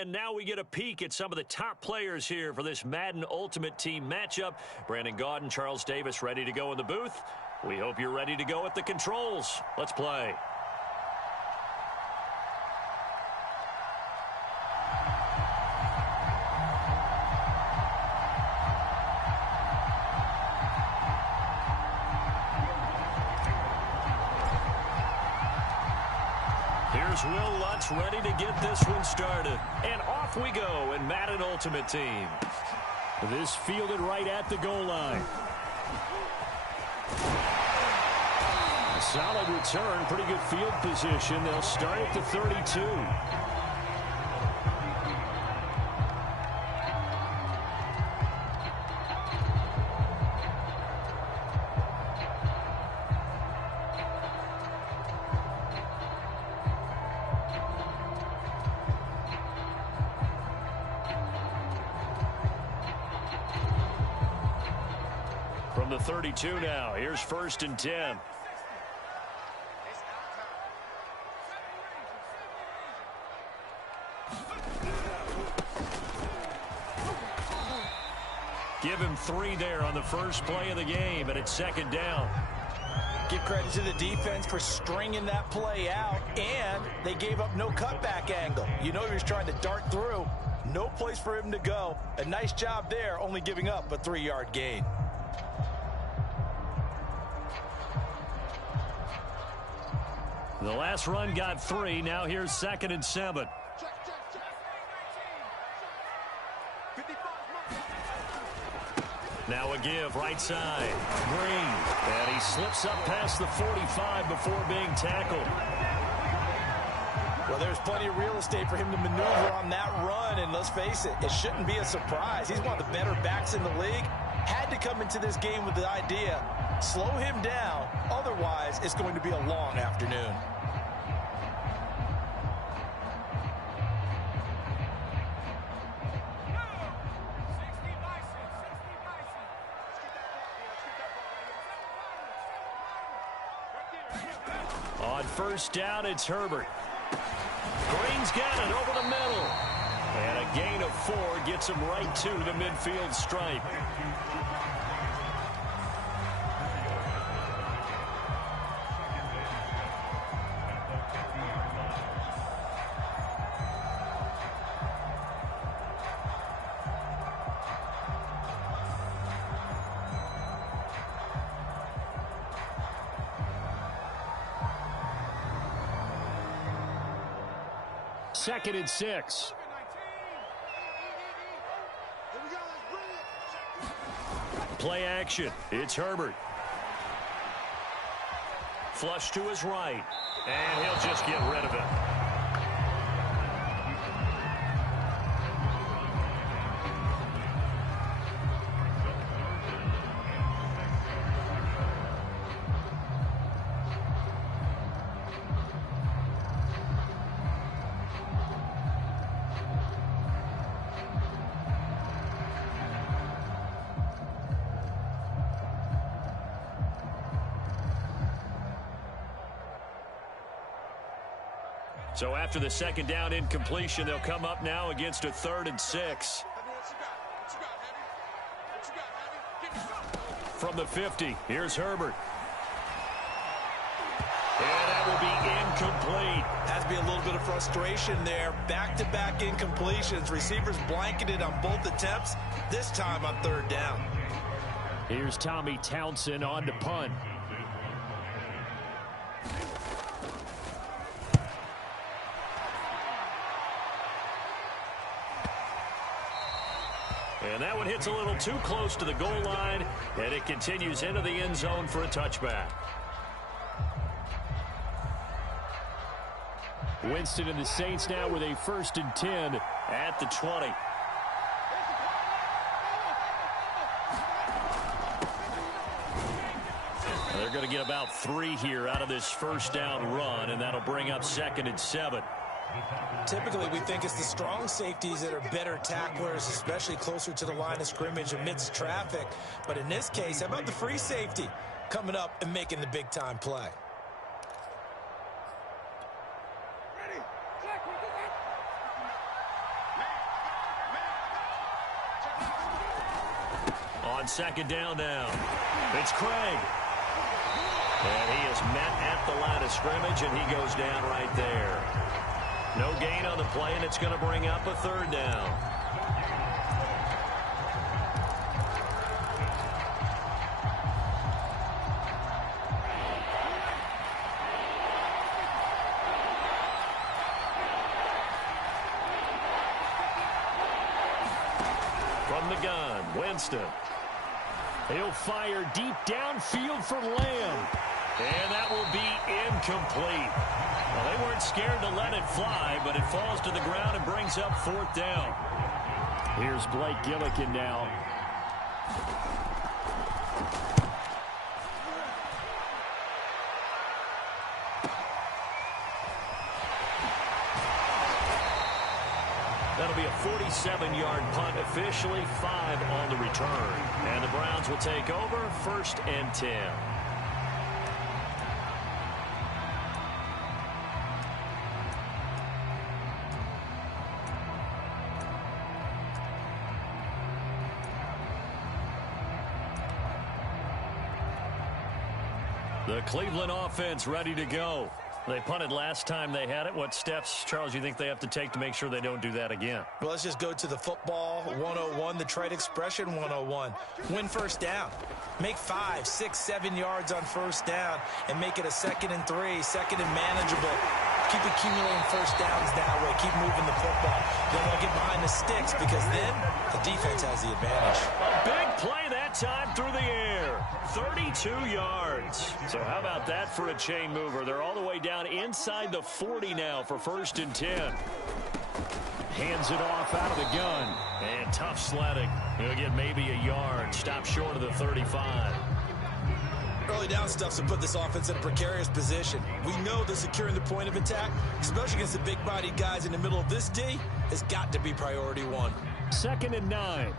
and now we get a peek at some of the top players here for this Madden Ultimate Team matchup. Brandon Gaudin, Charles Davis ready to go in the booth. We hope you're ready to go at the controls. Let's play. Here's Will Lutz ready to get this one started. And off we go in Madden Ultimate Team. This fielded right at the goal line. A solid return, pretty good field position. They'll start at the 32. From the 32 now, here's 1st and 10. Give him 3 there on the first play of the game, and it's 2nd down. Give credit to the defense for stringing that play out, and they gave up no cutback angle. You know he was trying to dart through. No place for him to go. A nice job there, only giving up a 3-yard gain. The last run got 3. Now here's 2nd and 7. Now a give, right side. Green. And he slips up past the 45 before being tackled. Well, there's plenty of real estate for him to maneuver on that run, and let's face it, it shouldn't be a surprise. He's one of the better backs in the league. Had to come into this game with the idea, slow him down, otherwise it's going to be a long afternoon. On 1st down, it's Herbert. Green's got it over the middle. And a gain of 4 gets him right to the midfield stripe. Second and 6. Play action. It's Herbert. Flush to his right. And he'll just get rid of it. So after the 2nd down incompletion, they'll come up now against a 3rd and 6. From the 50, here's Herbert. And that will be incomplete. Has to be a little bit of frustration there. Back-to-back incompletions. Receivers blanketed on both attempts, this time on 3rd down. Here's Tommy Townsend on to punt. And that one hits a little too close to the goal line, and it continues into the end zone for a touchback. Winston and the Saints now with a 1st and 10 at the 20. They're going to get about 3 here out of this 1st down run, and that'll bring up 2nd and 7. Typically, we think it's the strong safeties that are better tacklers, especially closer to the line of scrimmage amidst traffic. But in this case, how about the free safety coming up and making the big-time play? On second down now, it's Craig. And he is met at the line of scrimmage, and he goes down right there. No gain on the play, and it's going to bring up a third down. From the gun, Winston. He'll fire deep downfield for Lamb. And that will be incomplete. Well, they weren't scared to let it fly, but it falls to the ground and brings up fourth down. Here's Blake Gillikin now. That'll be a 47-yard punt, officially 5 on the return. And the Browns will take over, 1st and 10. The Cleveland offense ready to go. They punted last time they had it. What steps, Charles, you think they have to take to make sure they don't do that again? Well, let's just go to the football 101, the trade expression 101. Win first down. Make 5, 6, 7 yards on first down and make it a 2nd and 3, 2nd and manageable. Keep accumulating first downs that way. Keep moving the football. Don't want to get behind the sticks because then the defense has the advantage. A big play that time through the air. 32 yards. So how about that for a chain mover? They're all the way down inside the 40 now for 1st and 10. Hands it off out of the gun. And tough sledding. He'll get maybe a yard. Stop short of the 35. Early down stuff to put this offense in a precarious position. We know that securing the point of attack, especially against the big-bodied guys in the middle of this D, has got to be priority 1. 2nd and 9.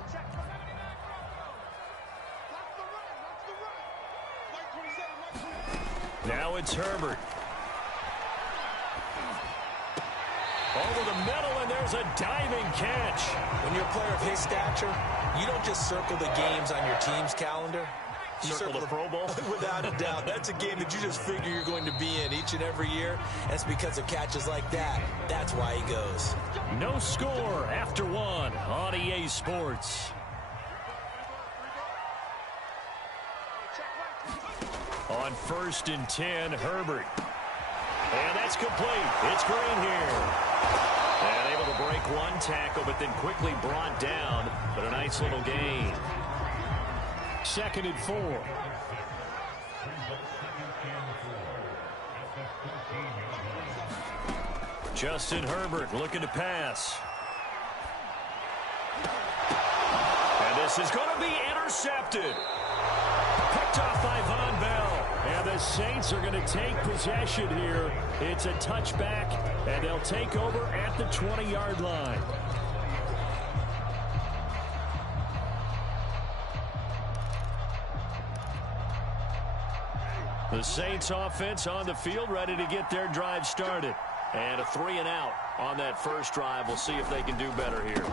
Now it's Herbert. Over the middle, and there's a diving catch. When you're a player of his stature, you don't just circle the games on your team's calendar. You circle the Pro Bowl? Without a doubt. That's a game that you just figure you're going to be in each and every year. And it's because of catches like that. That's why he goes. No score after 1 on EA Sports. On 1st and 10, Herbert. And that's complete. It's Green here. And able to break one tackle, but then quickly brought down. But a nice little gain. 2nd and 4. Justin Herbert looking to pass. And this is going to be intercepted. Picked off by Von Bell. And the Saints are going to take possession here. It's a touchback, and they'll take over at the 20-yard line. The Saints offense on the field ready to get their drive started. And a 3 and out on that first drive. We'll see if they can do better here.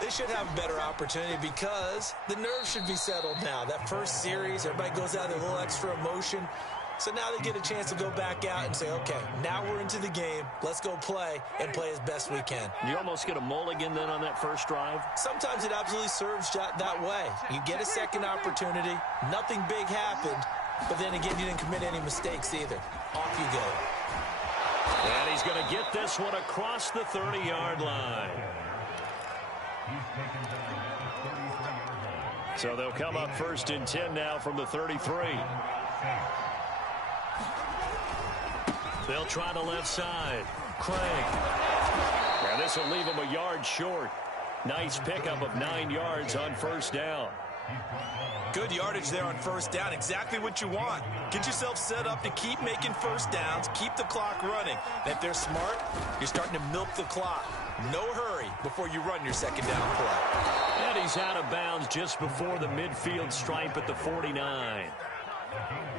They should have a better opportunity because the nerves should be settled now. That first series, everybody goes out with a little extra emotion. So now they get a chance to go back out and say, okay, now we're into the game. Let's go play and play as best we can. You almost get a mulligan then on that first drive? Sometimes it absolutely serves that way. You get a second opportunity. Nothing big happened. But then again, you didn't commit any mistakes either. Off you go. And he's going to get this one across the 30-yard line. So they'll come up 1st and 10 now from the 33. They'll try the left side. Craig. And this will leave him a yard short. Nice pickup of 9 yards on first down. Good yardage there on first down. Exactly what you want. Get yourself set up to keep making first downs. Keep the clock running. And if they're smart, you're starting to milk the clock. No hurry before you run your second down play. And he's out of bounds just before the midfield stripe at the 49. I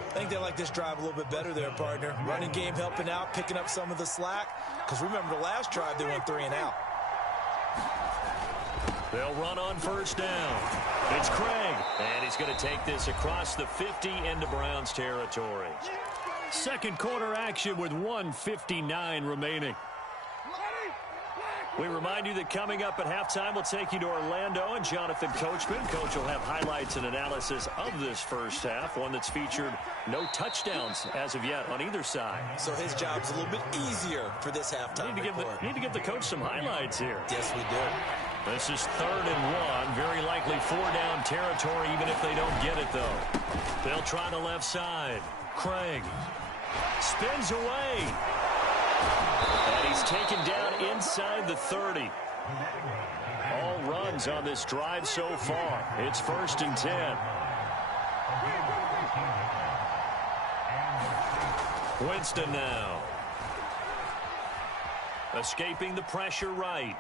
think they like this drive a little bit better there, partner. Running game helping out, picking up some of the slack. Because remember the last drive, they went 3 and out. They'll run on first down. It's Craig, and he's going to take this across the 50 into Browns territory. Second quarter action with 1:59 remaining. We remind you that coming up at halftime, we'll take you to Orlando and Jonathan Coachman. Coach will have highlights and analysis of this first half, one that's featured no touchdowns as of yet on either side. So his job's a little bit easier for this halftime report. Need to give the coach some highlights here. Yes, we do. This is 3rd and 1, very likely 4-down territory, even if they don't get it, though. They'll try the left side. Craig spins away. And he's taken down inside the 30. All runs on this drive so far. It's 1st and 10. Winston now. Escaping the pressure right.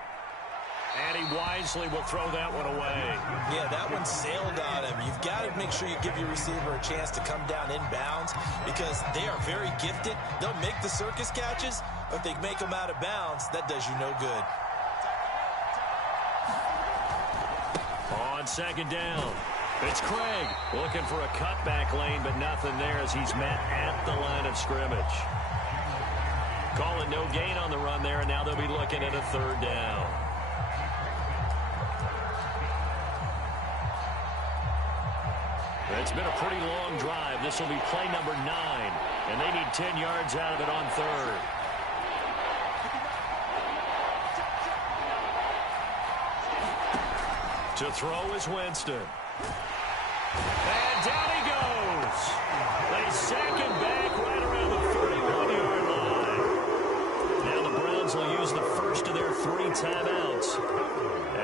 And he wisely will throw that one away. Yeah, that one sailed on him. You've got to make sure you give your receiver a chance to come down inbounds because they are very gifted. They'll make the circus catches, but if they make them out of bounds, that does you no good. On 2nd down, it's Craig looking for a cutback lane, but nothing there as he's met at the line of scrimmage. Calling no gain on the run there, and now they'll be looking at a 3rd down. It's been a pretty long drive. This will be play number 9, and they need 10 yards out of it on 3rd. To throw is Winston. And down he goes. They sack him back right around the 41-yard line. Now the Browns will use the first of their 3 timeouts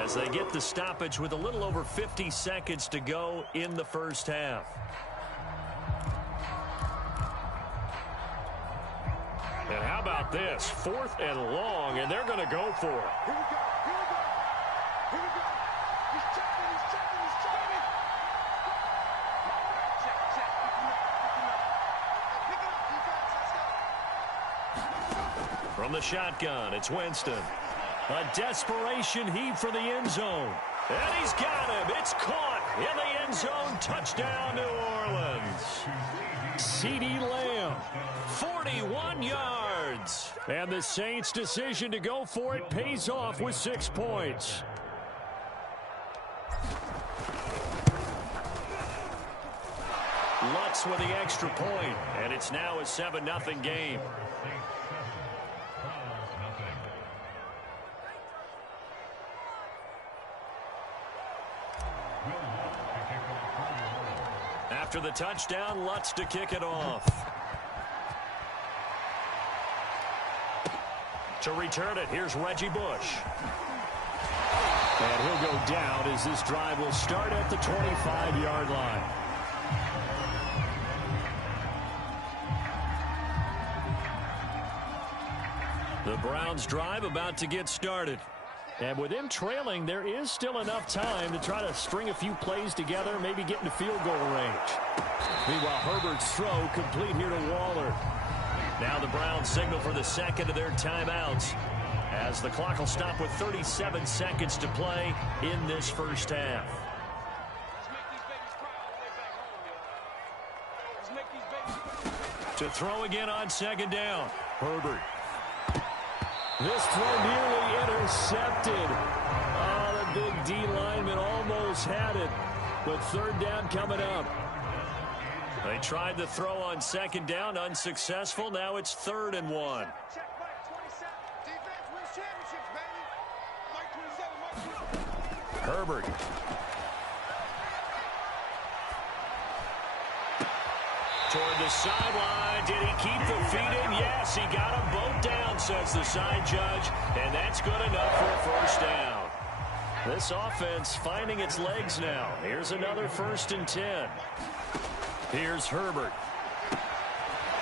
as they get the stoppage with a little over 50 seconds to go in the first half. And how about this? 4th and long, and they're going to go for it. From the shotgun, it's Winston. A desperation heave for the end zone. And he's got him. It's caught in the end zone. Touchdown, New Orleans. CeeDee Lamb, 41 yards. And the Saints' decision to go for it pays off with 6 points. Lutz with the extra point, and it's now a 7-0 game. After the touchdown, Lutz to kick it off. To return it, here's Reggie Bush. And he'll go down as this drive will start at the 25-yard line. The Browns drive about to get started. And with them trailing, there is still enough time to try to string a few plays together, maybe get into field goal range. Meanwhile, Herbert's throw complete here to Waller. Now the Browns signal for the second of their timeouts as the clock will stop with 37 seconds to play in this first half. To throw again on 2nd down, Herbert. This throw nearly intercepted. Oh, the big D lineman almost had it. But 3rd down coming up. They tried the throw on 2nd down, unsuccessful. Now it's 3rd and 1. Herbert. Toward the sideline. Did he keep the feet in? Yes, he got them both down, says the side judge. And that's good enough for a 1st down. This offense finding its legs now. Here's another 1st and 10. Here's Herbert.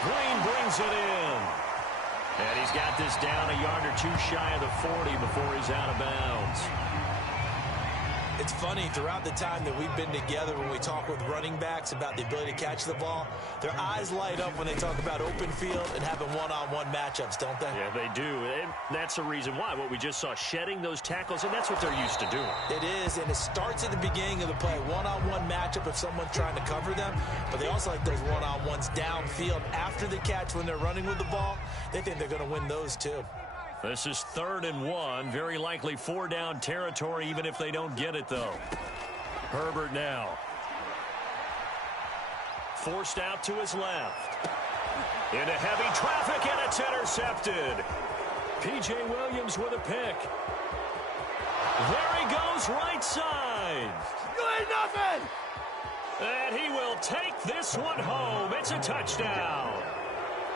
Green brings it in. And he's got this down a yard or 2 shy of the 40 before he's out of bounds. It's funny, throughout the time that we've been together, when we talk with running backs about the ability to catch the ball, their eyes light up when they talk about open field and having one-on-one matchups, don't they? Yeah, they do. And that's the reason why. What we just saw, shedding those tackles, and that's what they're used to doing. It is, and it starts at the beginning of the play. One-on-one matchup if someone's trying to cover them, but they also like those one-on-ones downfield after the catch when they're running with the ball. They think they're going to win those too. This is 3rd and 1. Very likely 4-down territory, even if they don't get it, though. Herbert now. Forced out to his left. Into heavy traffic, and it's intercepted. P.J. Williams with a pick. There he goes, right side. You ain't nothing! And he will take this one home. It's a touchdown.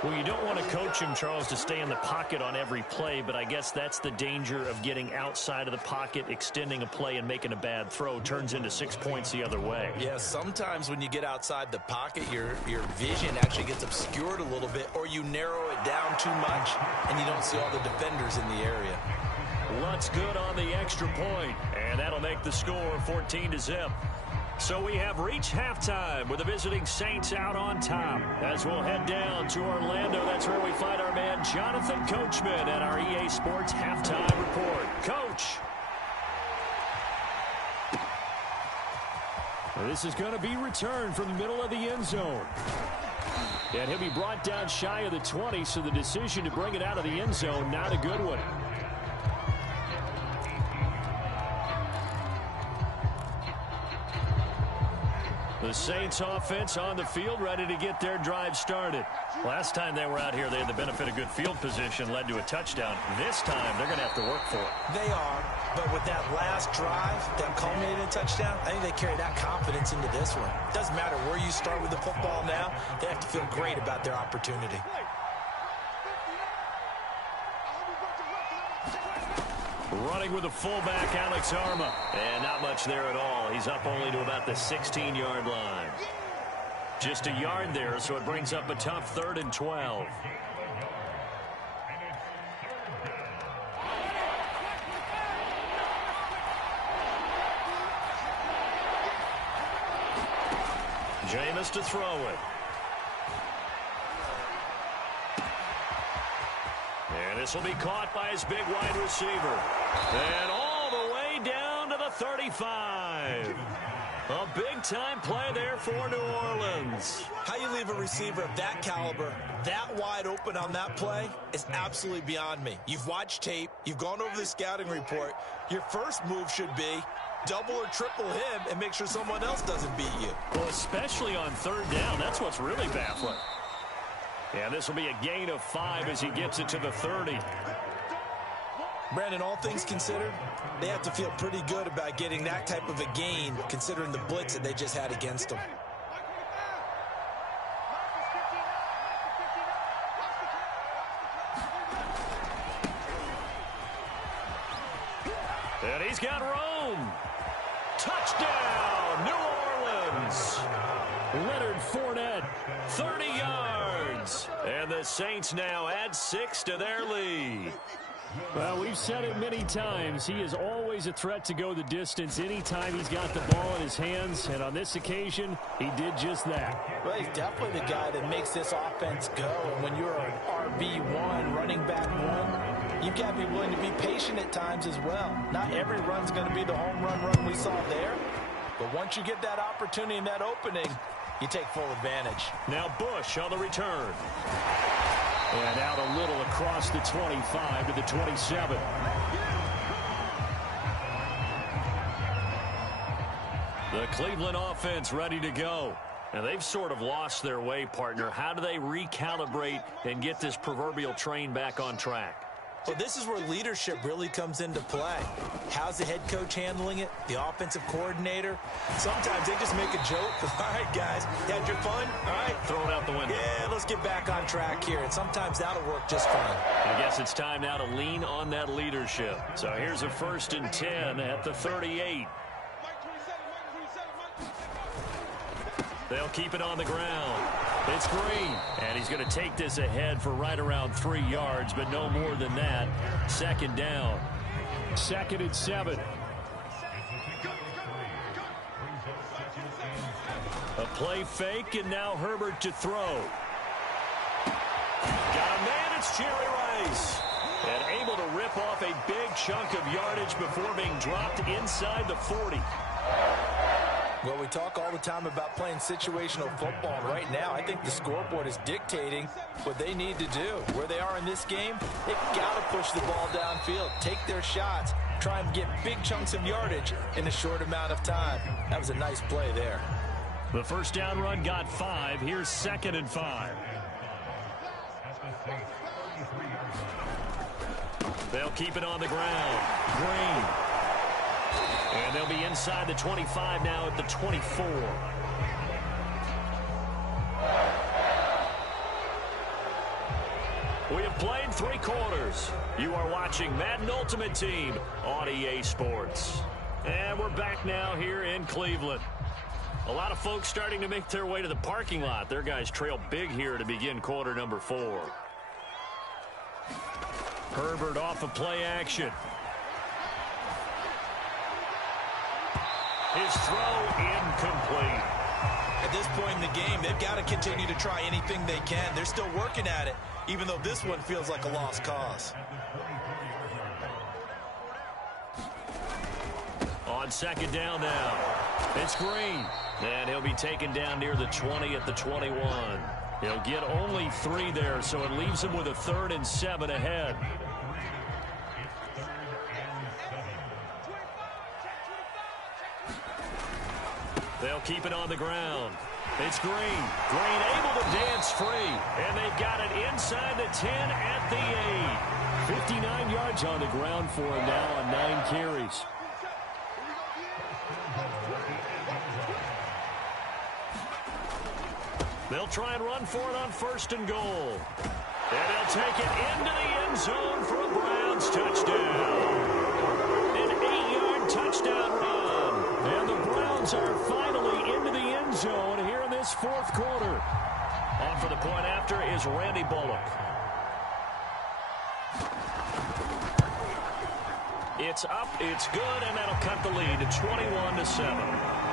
Well, you don't want to coach him, Charles, to stay in the pocket on every play, but I guess that's the danger of getting outside of the pocket, extending a play, and making a bad throw. Turns into 6 points the other way. Yeah, sometimes when you get outside the pocket, your vision actually gets obscured a little bit, or you narrow it down too much, and you don't see all the defenders in the area. Luntz good on the extra point, and that'll make the score 14-0. So we have reached halftime with the visiting Saints out on top. As we'll head down to Orlando, that's where we find our man Jonathan Coachman at our EA Sports Halftime Report. Coach. This is going to be returned from the middle of the end zone. And he'll be brought down shy of the 20, so the decision to bring it out of the end zone, not a good one. The Saints offense on the field, ready to get their drive started. Last time they were out here, they had the benefit of good field position, led to a touchdown. This time, they're going to have to work for it. They are, but with that last drive, that culminating touchdown, I think they carry that confidence into this one. It doesn't matter where you start with the football now, they have to feel great about their opportunity. Running with the fullback, Alex Arma. And not much there at all. He's up only to about the 16-yard line. Just a yard there, so it brings up a tough 3rd and 12. Jameis to throw it. And this will be caught by his big wide receiver. And all the way down to the 35. A big-time play there for New Orleans. How you leave a receiver of that caliber, that wide open on that play, is absolutely beyond me. You've watched tape. You've gone over the scouting report. Your first move should be double or triple him and make sure someone else doesn't beat you. Well, especially on 3rd down. That's what's really baffling. Yeah, this will be a gain of 5 as he gets it to the 30. Brandon, all things considered, they have to feel pretty good about getting that type of a gain, considering the blitz that they just had against them. And he's got Rome. Touchdown, New Orleans. Leonard Fournette, 30 yards. And the Saints now add 6 to their lead. Well, we've said it many times. He is always a threat to go the distance anytime he's got the ball in his hands. And on this occasion, he did just that. Well, he's definitely the guy that makes this offense go. And when you're an RB1, running back one, you've got to be willing to be patient at times as well. Not every run's going to be the home run we saw there. But once you get that opportunity and that opening, you take full advantage. Now Bush on the return. And out a little across the 25 to the 27. The Cleveland offense ready to go. And they've sort of lost their way, partner. How do they recalibrate and get this proverbial train back on track? Well, this is where leadership really comes into play. How's the head coach handling it? The offensive coordinator? Sometimes they just make a joke. All right, guys, you had your fun? All right. Throw it out the window. Yeah, let's get back on track here. And sometimes that'll work just fine. I guess it's time now to lean on that leadership. So here's a 1st and 10 at the 38. They'll keep it on the ground. It's Green, and he's going to take this ahead for right around 3 yards, but no more than that. 2nd down. 2nd and 7. A play fake, and now Herbert to throw. Got a man, it's Jerry Rice. And able to rip off a big chunk of yardage before being dropped inside the 40. Well, we talk all the time about playing situational football. Right now, I think the scoreboard is dictating what they need to do. Where they are in this game, they've got to push the ball downfield, take their shots, try and get big chunks of yardage in a short amount of time. That was a nice play there. The first down run got 5. Here's 2nd and 5. They'll keep it on the ground. Green. And they'll be inside the 25 now at the 24. We have played 3 quarters. You are watching Madden Ultimate Team on EA Sports. And we're back now here in Cleveland. A lot of folks starting to make their way to the parking lot. Their guys trail big here to begin quarter number 4. Herbert off of play action. His throw incomplete. At this point in the game, they've got to continue to try anything they can. They're still working at it, even though this one feels like a lost cause. On 2nd down now, it's Green. And he'll be taken down near the 20 at the 21. He'll get only 3 there, so it leaves him with a 3rd and 7 ahead. They'll keep it on the ground. It's Green. Green able to dance free. And they've got it inside the 10 at the 8. 59 yards on the ground for him now on 9 carries. They'll try and run for it on 1st and goal. And they'll take it into the end zone for a Browns touchdown. An 8-yard touchdown run. And the Browns are finally into the end zone here in this 4th quarter. On for the point after is Randy Bullock. It's up, it's good, and that'll cut the lead to 21-7.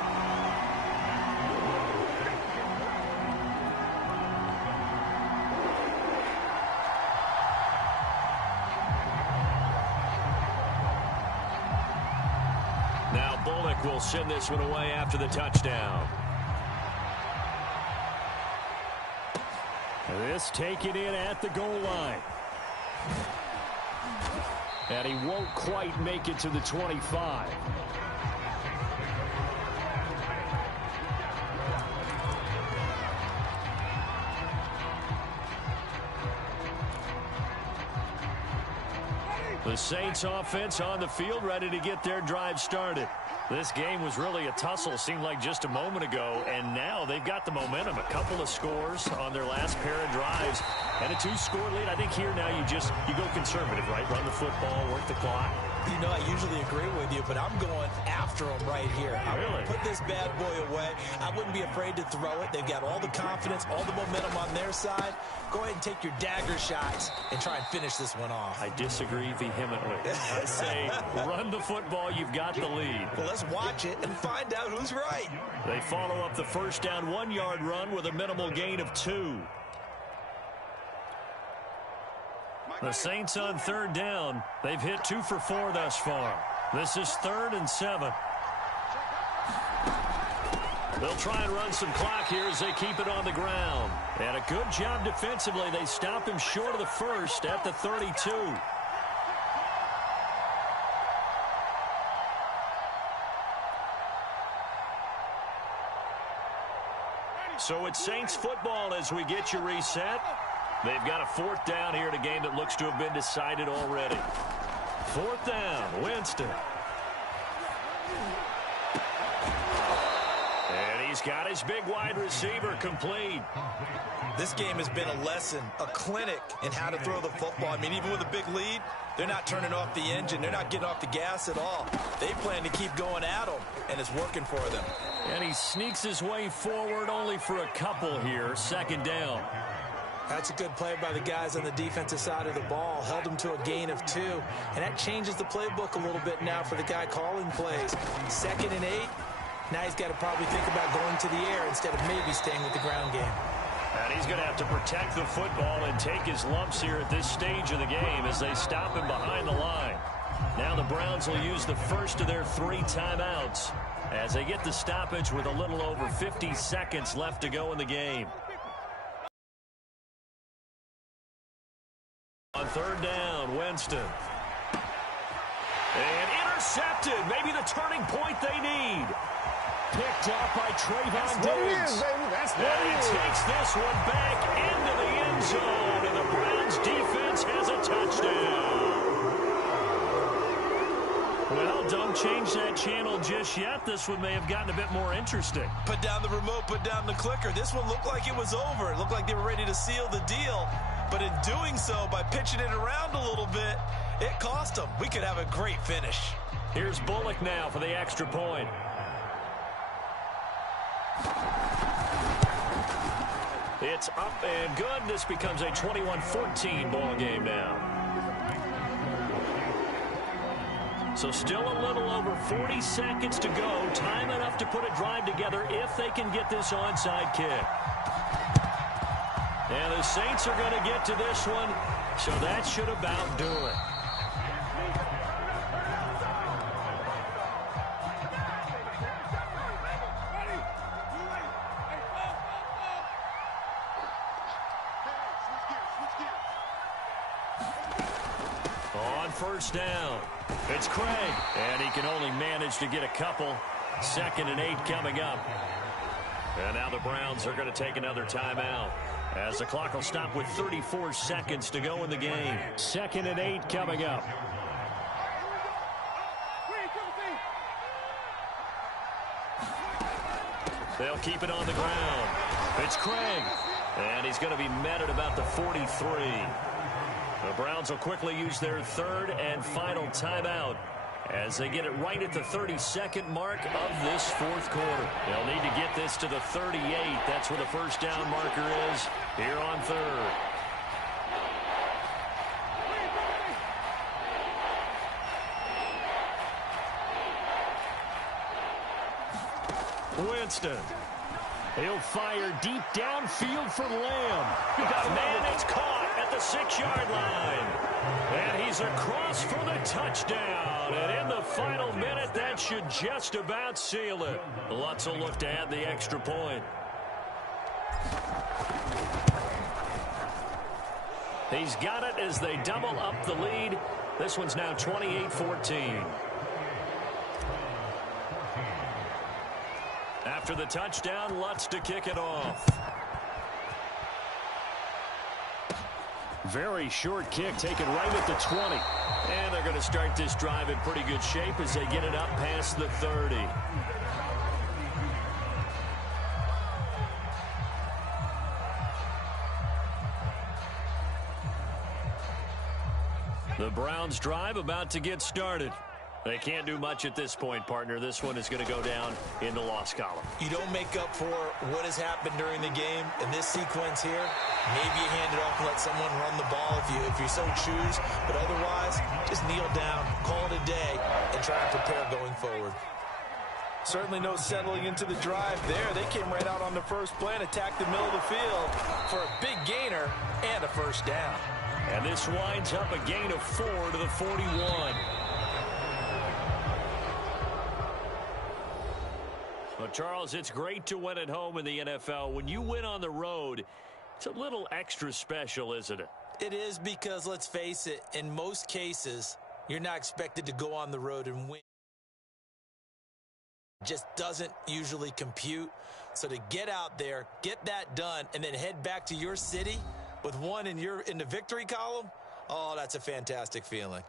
Will send this one away after the touchdown. This taken in at the goal line. And he won't quite make it to the 25. The Saints offense on the field, ready to get their drive started. This game was really a tussle, seemed like just a moment ago, and now they've got the momentum. A couple of scores on their last pair of drives, and a 2-score lead. I think here now you go conservative, right? Run the football, work the clock. You know, I usually agree with you, but I'm going after them right here. Really? Put this bad boy away. I wouldn't be afraid to throw it. They've got all the confidence, all the momentum on their side. Go ahead and take your dagger shots and try and finish this one off. I disagree vehemently. I say run the football. You've got the lead. Well, let's watch it and find out who's right. They follow up the first down 1-yard run with a minimal gain of 2. The Saints on 3rd down. They've hit 2 for 4 thus far. This is 3rd and 7. They'll try and run some clock here as they keep it on the ground. And a good job defensively. They stop him short of the first at the 32. So it's Saints football as we get you reset. They've got a 4th down here in a game that looks to have been decided already. 4th down, Winston. And he's got his big wide receiver complete. This game has been a lesson, a clinic in how to throw the football. I mean, even with a big lead, they're not turning off the engine. They're not getting off the gas at all. They plan to keep going at them, and it's working for them. And he sneaks his way forward only for a couple here. 2nd down. That's a good play by the guys on the defensive side of the ball. Held them to a gain of 2. And that changes the playbook a little bit now for the guy calling plays. 2nd and 8. Now he's got to probably think about going to the air instead of maybe staying with the ground game. And he's going to have to protect the football and take his lumps here at this stage of the game as they stop him behind the line. Now the Browns will use the first of their 3 timeouts as they get the stoppage with a little over 50 seconds left to go in the game. On 3rd down, Winston. And intercepted. Maybe the turning point they need. Picked up by Trayvon Diggs. And he takes this one back into the end zone. And the Browns defense has a touchdown. Well, don't change that channel just yet. This one may have gotten a bit more interesting. Put down the remote, put down the clicker. This one looked like it was over. It looked like they were ready to seal the deal. But in doing so, by pitching it around a little bit, it cost them. We could have a great finish. Here's Bullock now for the extra point. It's up and good. This becomes a 21-14 ball game now. So still a little over 40 seconds to go. Time enough to put a drive together if they can get this onside kick. And the Saints are going to get to this one, so that should about do it. On 1st down, it's Craig, and he can only manage to get a couple. 2nd and 8 coming up. And now the Browns are going to take another timeout, as the clock will stop with 34 seconds to go in the game. 2nd and 8 coming up. They'll keep it on the ground. It's Craig, and he's going to be met at about the 43. The Browns will quickly use their 3rd and final timeout as they get it right at the 32nd mark of this 4th quarter. They'll need to get this to the 38. That's where the 1st down marker is here on 3rd. Winston. He'll fire deep downfield for Lamb. Man, it's caught at the 6-yard line. And he's across for the touchdown. And in the final minute, that should just about seal it. Lutz will look to add the extra point. He's got it as they double up the lead. This one's now 28-14. After the touchdown, Lutz to kick it off. Very short kick taken right at the 20. And they're going to start this drive in pretty good shape as they get it up past the 30. The Browns drive about to get started. They can't do much at this point, partner. This one is going to go down in the loss column. You don't make up for what has happened during the game in this sequence here. Maybe you hand it off and let someone run the ball if you so choose. But otherwise, just kneel down, call it a day, and try and prepare going forward. Certainly no settling into the drive there. They came right out on the first play and attacked the middle of the field for a big gainer and a 1st down. And this winds up a gain of 4 to the 41. Well, Charles, it's great to win at home in the NFL. When you win on the road, it's a little extra special, isn't it? It is, because let's face it, in most cases, you're not expected to go on the road and win. Just doesn't usually compute. So to get out there, get that done, and then head back to your city with one in the victory column, oh, that's a fantastic feeling.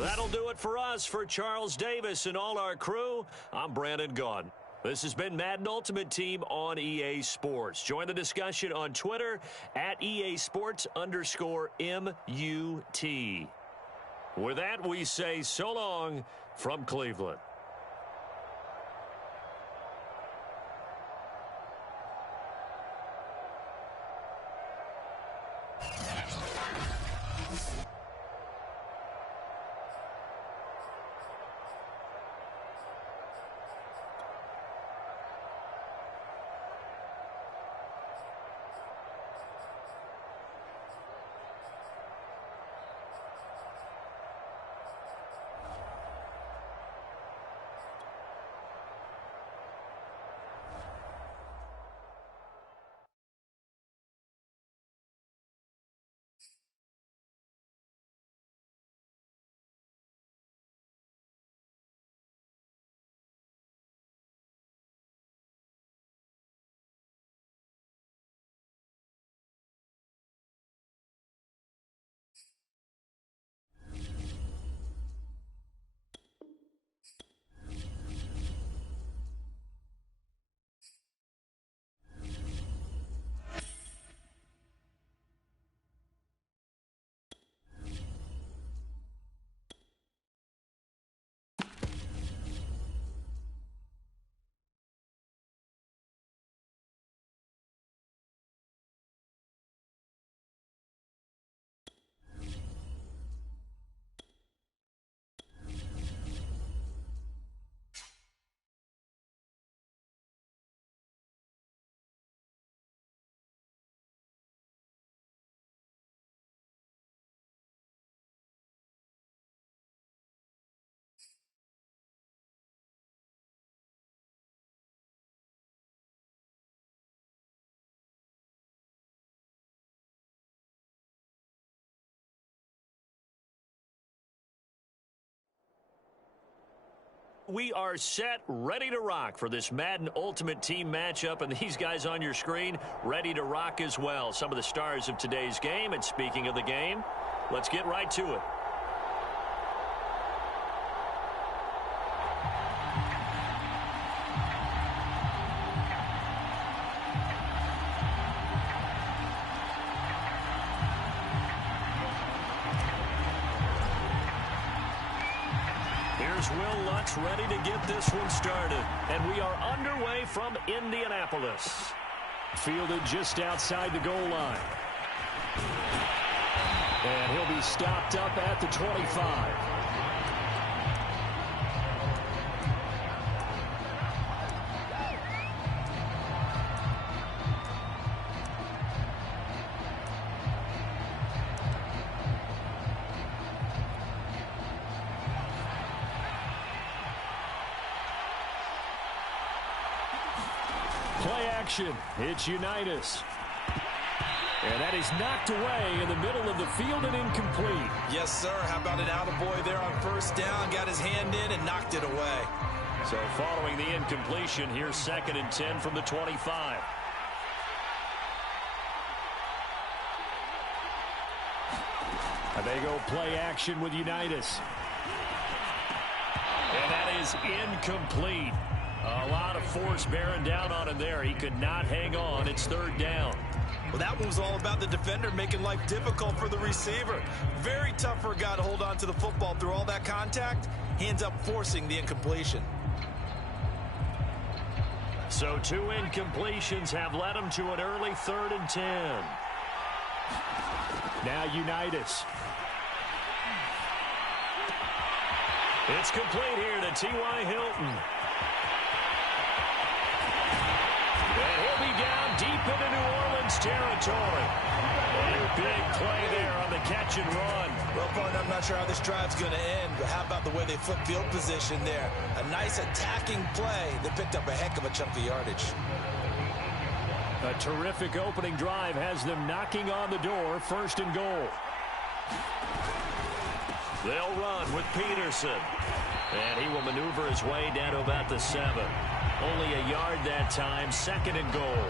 That'll do it for us. For Charles Davis and all our crew, I'm Brandon Gaudin. This has been Madden Ultimate Team on EA Sports. Join the discussion on Twitter at EA Sports_MUT. With that, we say so long from Cleveland. We are set, ready to rock for this Madden Ultimate Team matchup, and these guys on your screen ready to rock as well. Some of the stars of today's game, and speaking of the game, let's get right to it. Will Lutz ready to get this one started. And we are underway from Indianapolis. Fielded just outside the goal line. And he'll be stopped up at the 25. Play action. It's Unitas. And that is knocked away in the middle of the field and incomplete. Yes, sir. How about an attaboy there on first down? Got his hand in and knocked it away. So following the incompletion, here's 2nd and 10 from the 25. And they go play action with Unitas. And that is incomplete. A lot of force bearing down on him there. He could not hang on. It's 3rd down. Well, that one was all about the defender making life difficult for the receiver. Very tough for a guy to hold on to the football through all that contact. He ends up forcing the incompletion. So 2 incompletions have led him to an early 3rd and 10. Now Unitas. It's complete here to T.Y. Hilton. And he'll be down deep into New Orleans territory. And a big play there on the catch and run. Well, Bud, I'm not sure how this drive's going to end, but how about the way they flipped field position there? A nice attacking play that picked up a heck of a chunk of yardage. A terrific opening drive has them knocking on the door, 1st and goal. They'll run with Peterson. And he will maneuver his way down to about the 7. Only a yard that time, 2nd and goal.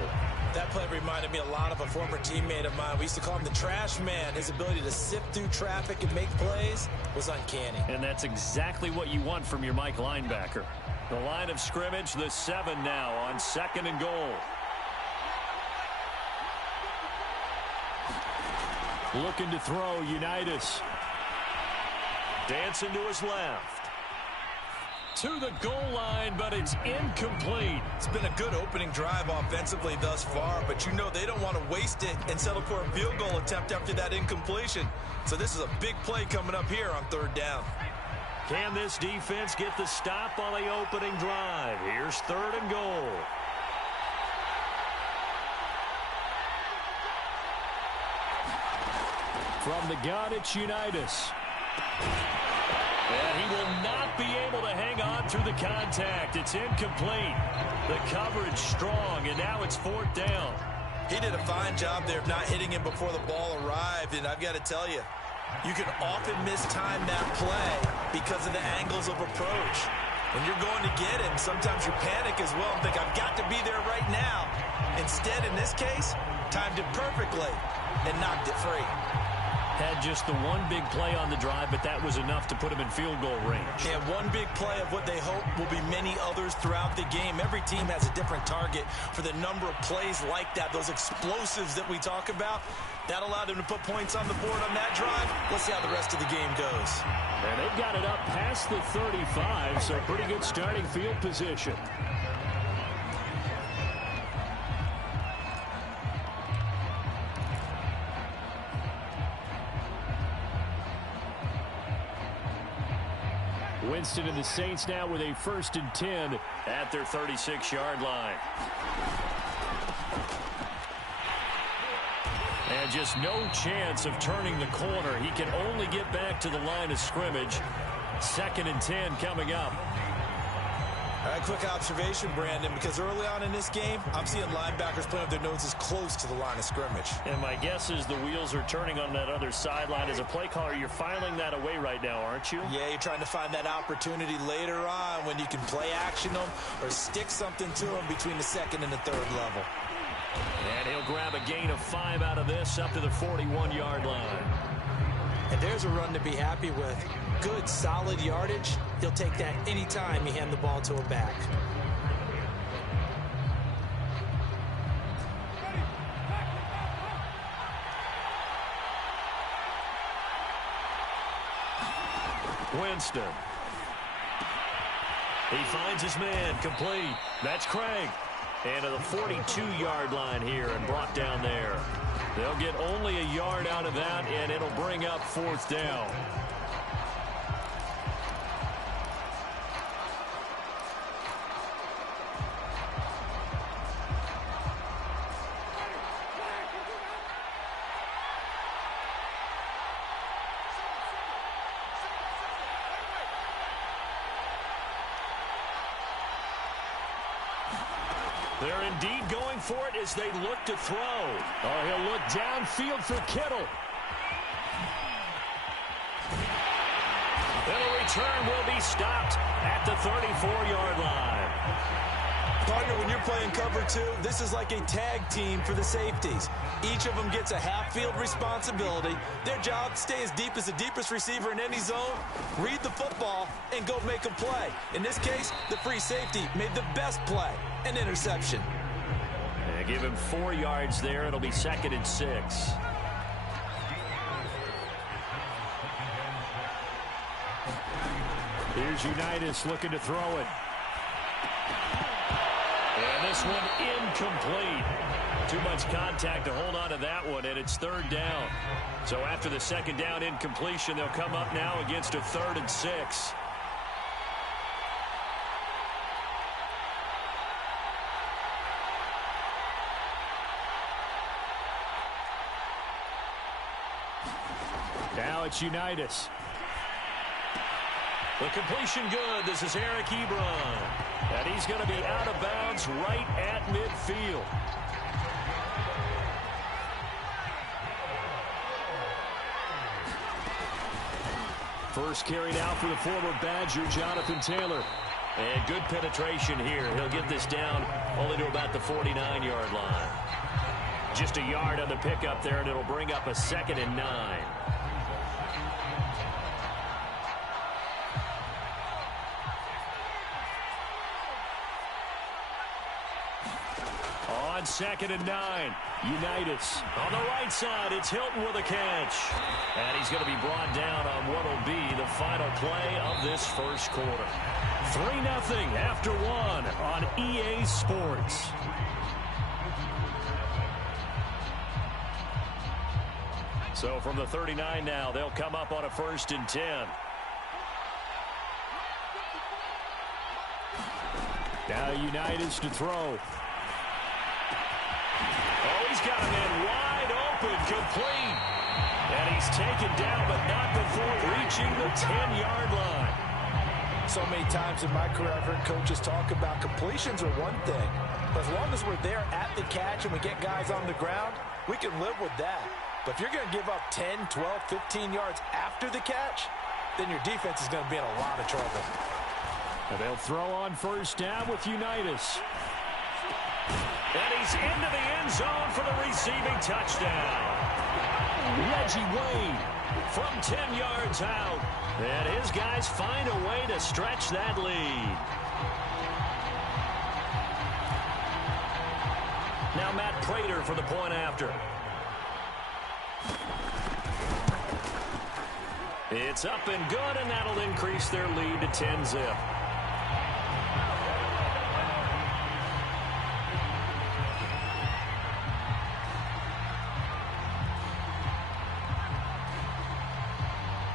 That play reminded me a lot of a former teammate of mine. We used to call him the trash man. His ability to sift through traffic and make plays was uncanny. And that's exactly what you want from your Mike linebacker. The line of scrimmage, the 7 now on 2nd and goal. Looking to throw, Unitas. Dancing to his left. To the goal line, but it's incomplete. It's been a good opening drive offensively thus far, but you know they don't want to waste it and settle for a field goal attempt after that incompletion. So this is a big play coming up here on 3rd down. Can this defense get the stop on the opening drive? Here's 3rd and goal. From the gun, it's Unitas. And he will not be able to hang on through the contact. It's incomplete. The coverage strong, and now it's 4th down. He did a fine job there of not hitting him before the ball arrived, and I've got to tell you, you can often mistime that play because of the angles of approach. When you're going to get him, sometimes you panic as well and think, I've got to be there right now. Instead, in this case, timed it perfectly and knocked it free. Had just the one big play on the drive, but that was enough to put him in field goal range. Yeah, one big play of what they hope will be many others throughout the game. Every team has a different target for the number of plays like that, those explosives that we talk about. That allowed them to put points on the board on that drive. Let's see how the rest of the game goes. And they've got it up past the 35, so pretty good starting field position. Winston and the Saints now with a 1st and 10 at their 36-yard line. And just no chance of turning the corner. He can only get back to the line of scrimmage. 2nd and 10 coming up. All right, quick observation, Brandon, because early on in this game, I'm seeing linebackers playing with their noses close to the line of scrimmage. And my guess is the wheels are turning on that other sideline. As a play caller, you're filing that away right now, aren't you? Yeah, you're trying to find that opportunity later on when you can play action them or stick something to them between the 2nd and the 3rd level. And he'll grab a gain of 5 out of this up to the 41-yard line. And there's a run to be happy with. Good, solid yardage. He'll take that anytime you hand the ball to a back. Winston. He finds his man, complete. That's Craig. And to the 42-yard line here and brought down there. They'll get only a yard out of that, and it'll bring up 4th down. They're indeed going for it as they look to throw. Oh, he'll look downfield for Kittle. And a return will be stopped at the 34-yard line. Partner, when you're playing cover 2, this is like a tag team for the safeties. Each of them gets a half-field responsibility. Their job, stay as deep as the deepest receiver in any zone, read the football, and go make a play. In this case, the free safety made the best play, an interception. And give him 4 yards there. It'll be 2nd and 6. Here's Unitas looking to throw it. And this one incomplete. Too much contact to hold on to that one, and it's 3rd down. So after the 2nd down incompletion, they'll come up now against a 3rd and 6. Now it's Unitas. The completion good. This is Eric Ebron. And he's going to be out of bounds right at midfield. First carry now for the former Badger, Jonathan Taylor. And good penetration here. He'll get this down only to about the 49-yard line. Just a yard on the pickup there, and it'll bring up a 2nd and 9. On 2nd and 9, Unitas. On the right side, it's Hilton with a catch. And he's going to be brought down on what will be the final play of this first quarter. 3-0 after 1 on EA Sports. So from the 39 now, they'll come up on a 1st and 10. Now Unitas to throw. Oh, he's got a man wide open, complete. And he's taken down, but not before reaching the 10-yard line. So many times in my career, I've heard coaches talk about completions are one thing. But as long as we're there at the catch and we get guys on the ground, we can live with that. But if you're going to give up 10, 12, 15 yards after the catch, then your defense is going to be in a lot of trouble. And they'll throw on 1st down with Unitas. And he's into the end zone for the receiving touchdown. Reggie Wayne from 10 yards out. And his guys find a way to stretch that lead. Now Matt Prater for the point after. It's up and good, and that'll increase their lead to 10-zip.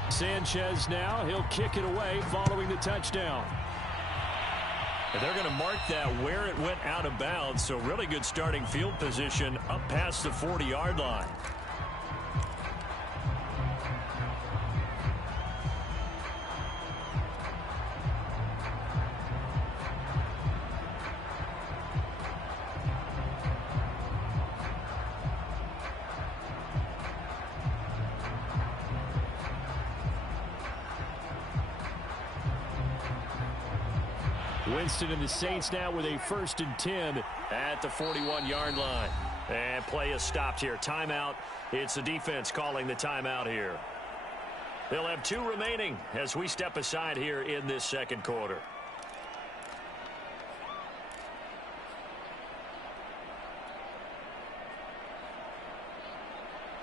Sanchez now, he'll kick it away following the touchdown. And they're going to mark that where it went out of bounds, so really good starting field position up past the 40-yard line. Winston and the Saints now with a 1st and 10 at the 41-yard line. And play is stopped here. Timeout. It's the defense calling the timeout here. They'll have 2 remaining as we step aside here in this second quarter.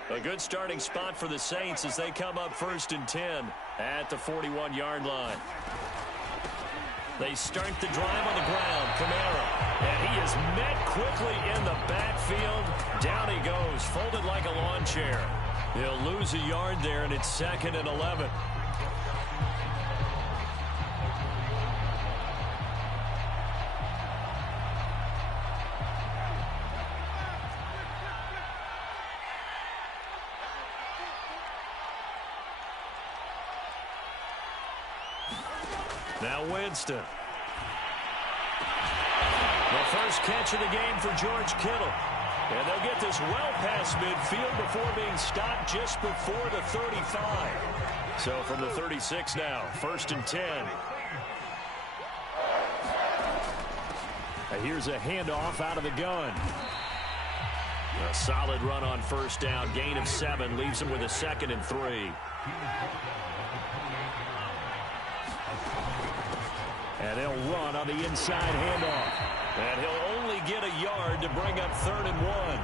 A good starting spot for the Saints as they come up 1st and 10 at the 41-yard line. They start the drive on the ground. Kamara. And he is met quickly in the backfield. Down he goes, folded like a lawn chair. He'll lose a yard there, and it's 2nd and 11. Now Winston. The first catch of the game for George Kittle. And they'll get this well past midfield before being stopped just before the 35. So from the 36 now, 1st and 10. Here's a handoff out of the gun. A solid run on 1st down. Gain of 7 leaves him with a 2nd and 3. And they'll run on the inside handoff. And he'll only get a yard to bring up 3rd and 1.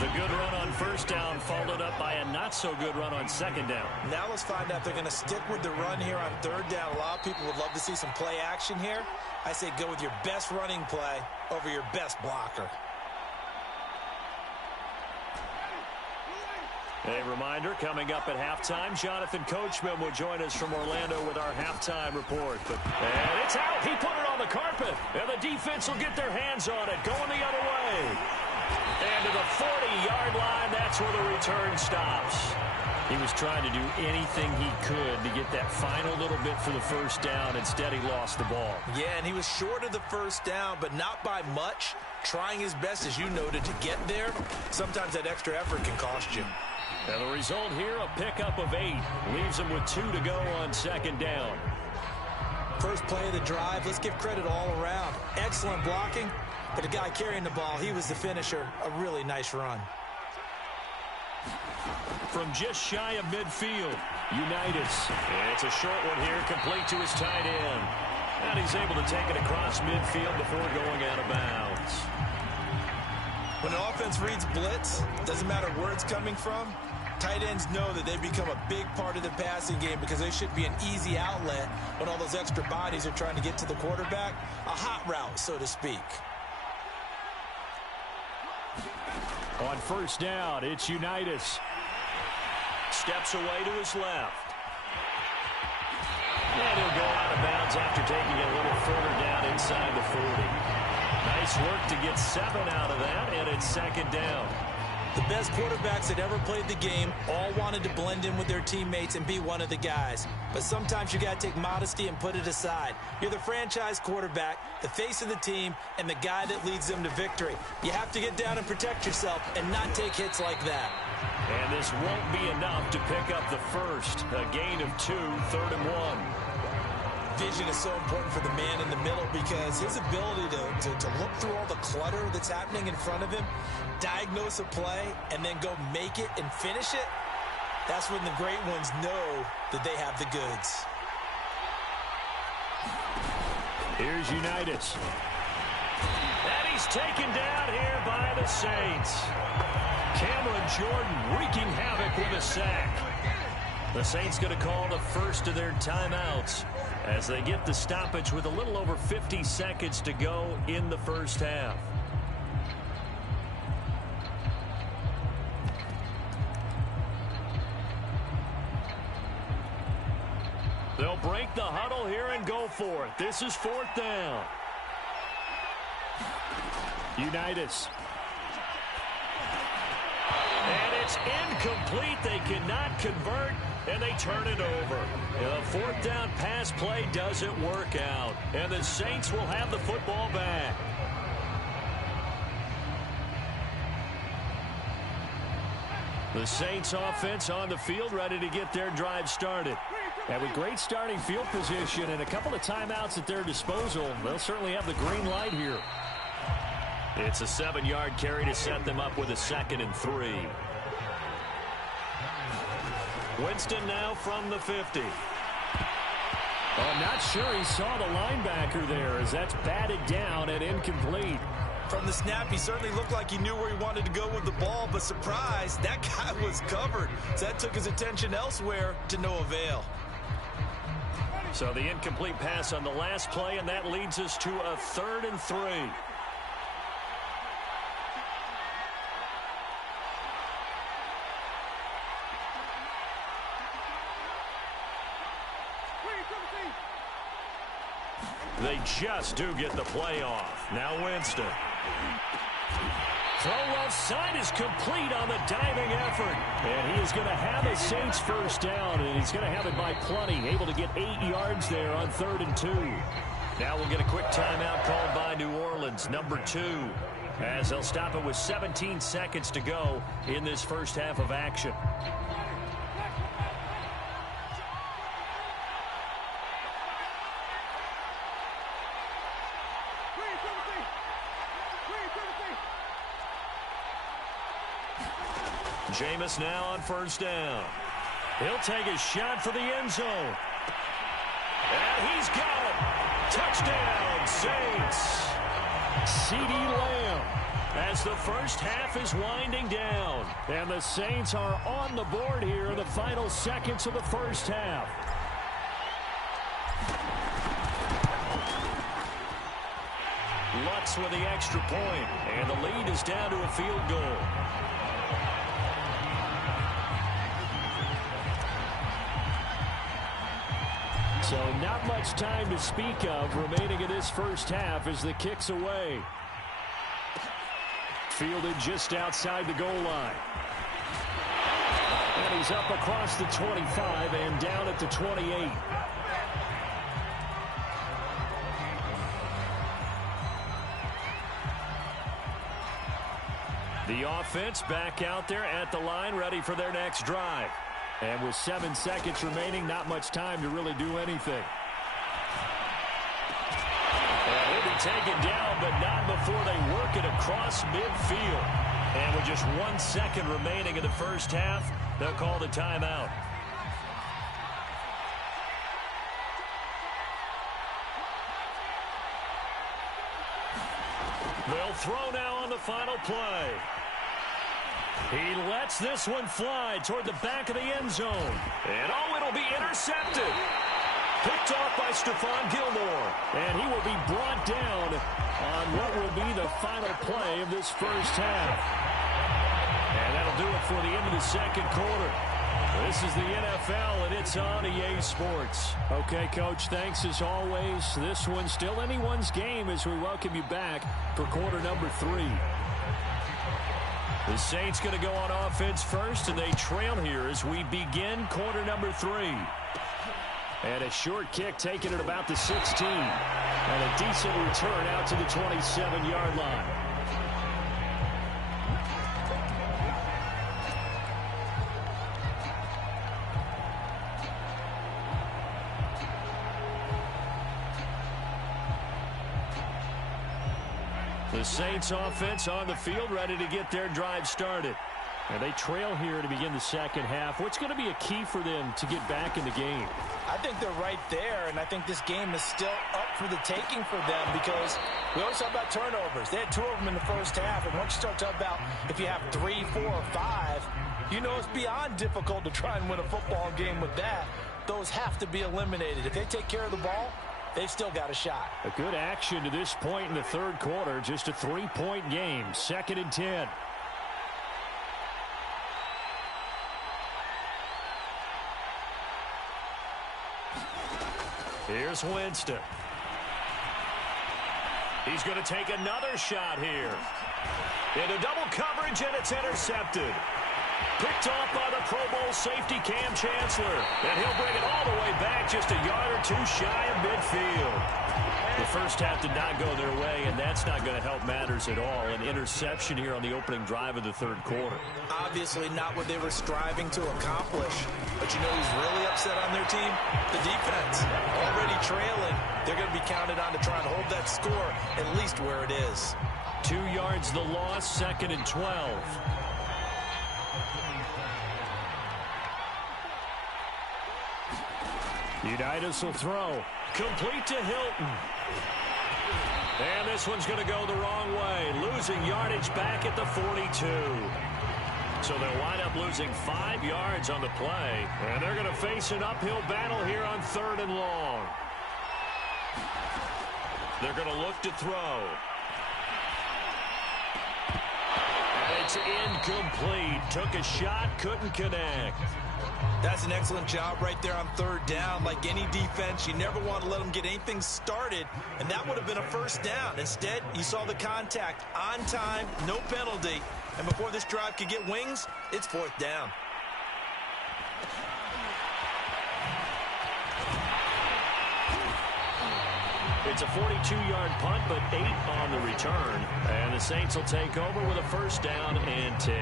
The good run on 1st down followed up by a not-so-good run on 2nd down. Now let's find out if they're going to stick with the run here on 3rd down. A lot of people would love to see some play action here. I say go with your best running play over your best blocker. A reminder, coming up at halftime, Jonathan Coachman will join us from Orlando with our halftime report. And it's out. He put it on the carpet. And the defense will get their hands on it, going the other way. And to the 40-yard line, that's where the return stops. He was trying to do anything he could to get that final little bit for the 1st down. Instead, he lost the ball. Yeah, and he was short of the 1st down, but not by much. Trying his best, as you noted, to get there. Sometimes that extra effort can cost you. And the result here, a pickup of 8. Leaves him with 2 to go on 2nd down. First play of the drive, let's give credit all around. Excellent blocking, but the guy carrying the ball, he was the finisher. A really nice run. From just shy of midfield, Unitas. It's a short one here, complete to his tight end. And he's able to take it across midfield before going out of bounds. When an offense reads blitz, doesn't matter where it's coming from, tight ends know that they become a big part of the passing game because they should be an easy outlet when all those extra bodies are trying to get to the quarterback. A hot route, so to speak. On first down, it's Unitas. Steps away to his left. And he'll go out of bounds after taking it a little further down inside the 40. Nice work to get 7 out of that, and it's second down. The best quarterbacks that ever played the game all wanted to blend in with their teammates and be one of the guys. But sometimes you got to take modesty and put it aside. You're the franchise quarterback, the face of the team, and the guy that leads them to victory. You have to get down and protect yourself and not take hits like that. And this won't be enough to pick up the first. A gain of 2, 3rd and 1. Vision is so important for the man in the middle because his ability to look through all the clutter that's happening in front of him, diagnose a play, and then go make it and finish it, that's when the great ones know that they have the goods. Here's Unitas. And he's taken down here by the Saints. Cameron Jordan wreaking havoc with a sack. The Saints going to call the first of their timeouts as they get the stoppage with a little over 50 seconds to go in the first half. They'll break the huddle here and go for it. This is 4th down. Unitas. And it's incomplete. They cannot convert, and they turn it over. The 4th down pass play doesn't work out, and the Saints will have the football back. The Saints offense on the field ready to get their drive started. And with great starting field position and a couple of timeouts at their disposal, they'll certainly have the green light here. It's a 7-yard carry to set them up with a 2nd and 3. Winston now from the 50. I'm not sure he saw the linebacker there as that's batted down and incomplete. From the snap, he certainly looked like he knew where he wanted to go with the ball, but surprise, that guy was covered. So that took his attention elsewhere to no avail. So the incomplete pass on the last play, and that leads us to a 3rd and 3. They just do get the play off. Now Winston. Throw left side is complete on the diving effort. And he is going to have a Saints first down, and he's going to have it by plenty. Able to get 8 yards there on 3rd and 2. Now we'll get a quick timeout called by New Orleans, number 2, as they'll stop it with 17 seconds to go in this first half of action. Jameis now on first down. He'll take a shot for the end zone. And he's got it. Touchdown, Saints. C.D. Lamb as the first half is winding down. And the Saints are on the board here in the final seconds of the first half. Lutz with the extra point, and the lead is down to a field goal. So not much time to speak of remaining in this first half as the kick's away. Fielded just outside the goal line. And he's up across the 25 and down at the 28. The offense back out there at the line, ready for their next drive. And with 7 seconds remaining, not much time to really do anything. taken down, but not before they work it across midfield. And with just 1 second remaining in the first half, they'll call the timeout. They'll throw now on the final play. He lets this one fly toward the back of the end zone. And it'll be intercepted. Picked off by Stephon Gilmore. And he will be brought down on what will be the final play of this first half. And that'll do it for the end of the second quarter. This is the NFL, and it's on EA Sports. Okay, Coach, thanks as always. This one's still anyone's game as we welcome you back for quarter number 3. The Saints going to go on offense first, and they trail here as we begin quarter number 3. And a short kick taken at about the 16. And a decent return out to the 27-yard line. The Saints offense on the field, ready to get their drive started. And they trail here to begin the second half. What's going to be a key for them to get back in the game? I think they're right there, and I think this game is still up for the taking for them because we always talk about turnovers. They had 2 of them in the first half, and once you start talking about if you have 3, 4, or 5, you know it's beyond difficult to try and win a football game with that. Those have to be eliminated. If they take care of the ball, they've still got a shot. A good action to this point in the third quarter. Just a 3-point game. 2nd and 10. Here's Winston. He's going to take another shot here. Into double coverage, and it's intercepted. Picked off by the Pro Bowl safety Cam Chancellor. And he'll bring it all the way back just a yard or 2 shy of midfield. The first half did not go their way, and that's not going to help matters at all. An interception here on the opening drive of the third quarter. Obviously not what they were striving to accomplish. But you know who's really upset on their team? The defense. Already trailing. They're going to be counted on to try and hold that score at least where it is. 2 yards the loss, 2nd and 12. Unitas will throw. Complete to Hilton. And this one's going to go the wrong way. Losing yardage back at the 42. So they'll wind up losing 5 yards on the play. And they're going to face an uphill battle here on 3rd and long. They're going to look to throw. And it's incomplete. Took a shot, couldn't connect. That's an excellent job right there on 3rd down. Like any defense, you never want to let them get anything started, and that would have been a first down. Instead, you saw the contact on time, no penalty, and before this drive could get wings, it's 4th down. It's a 42-yard punt, but 8 on the return, and the Saints will take over with a 1st down and 10.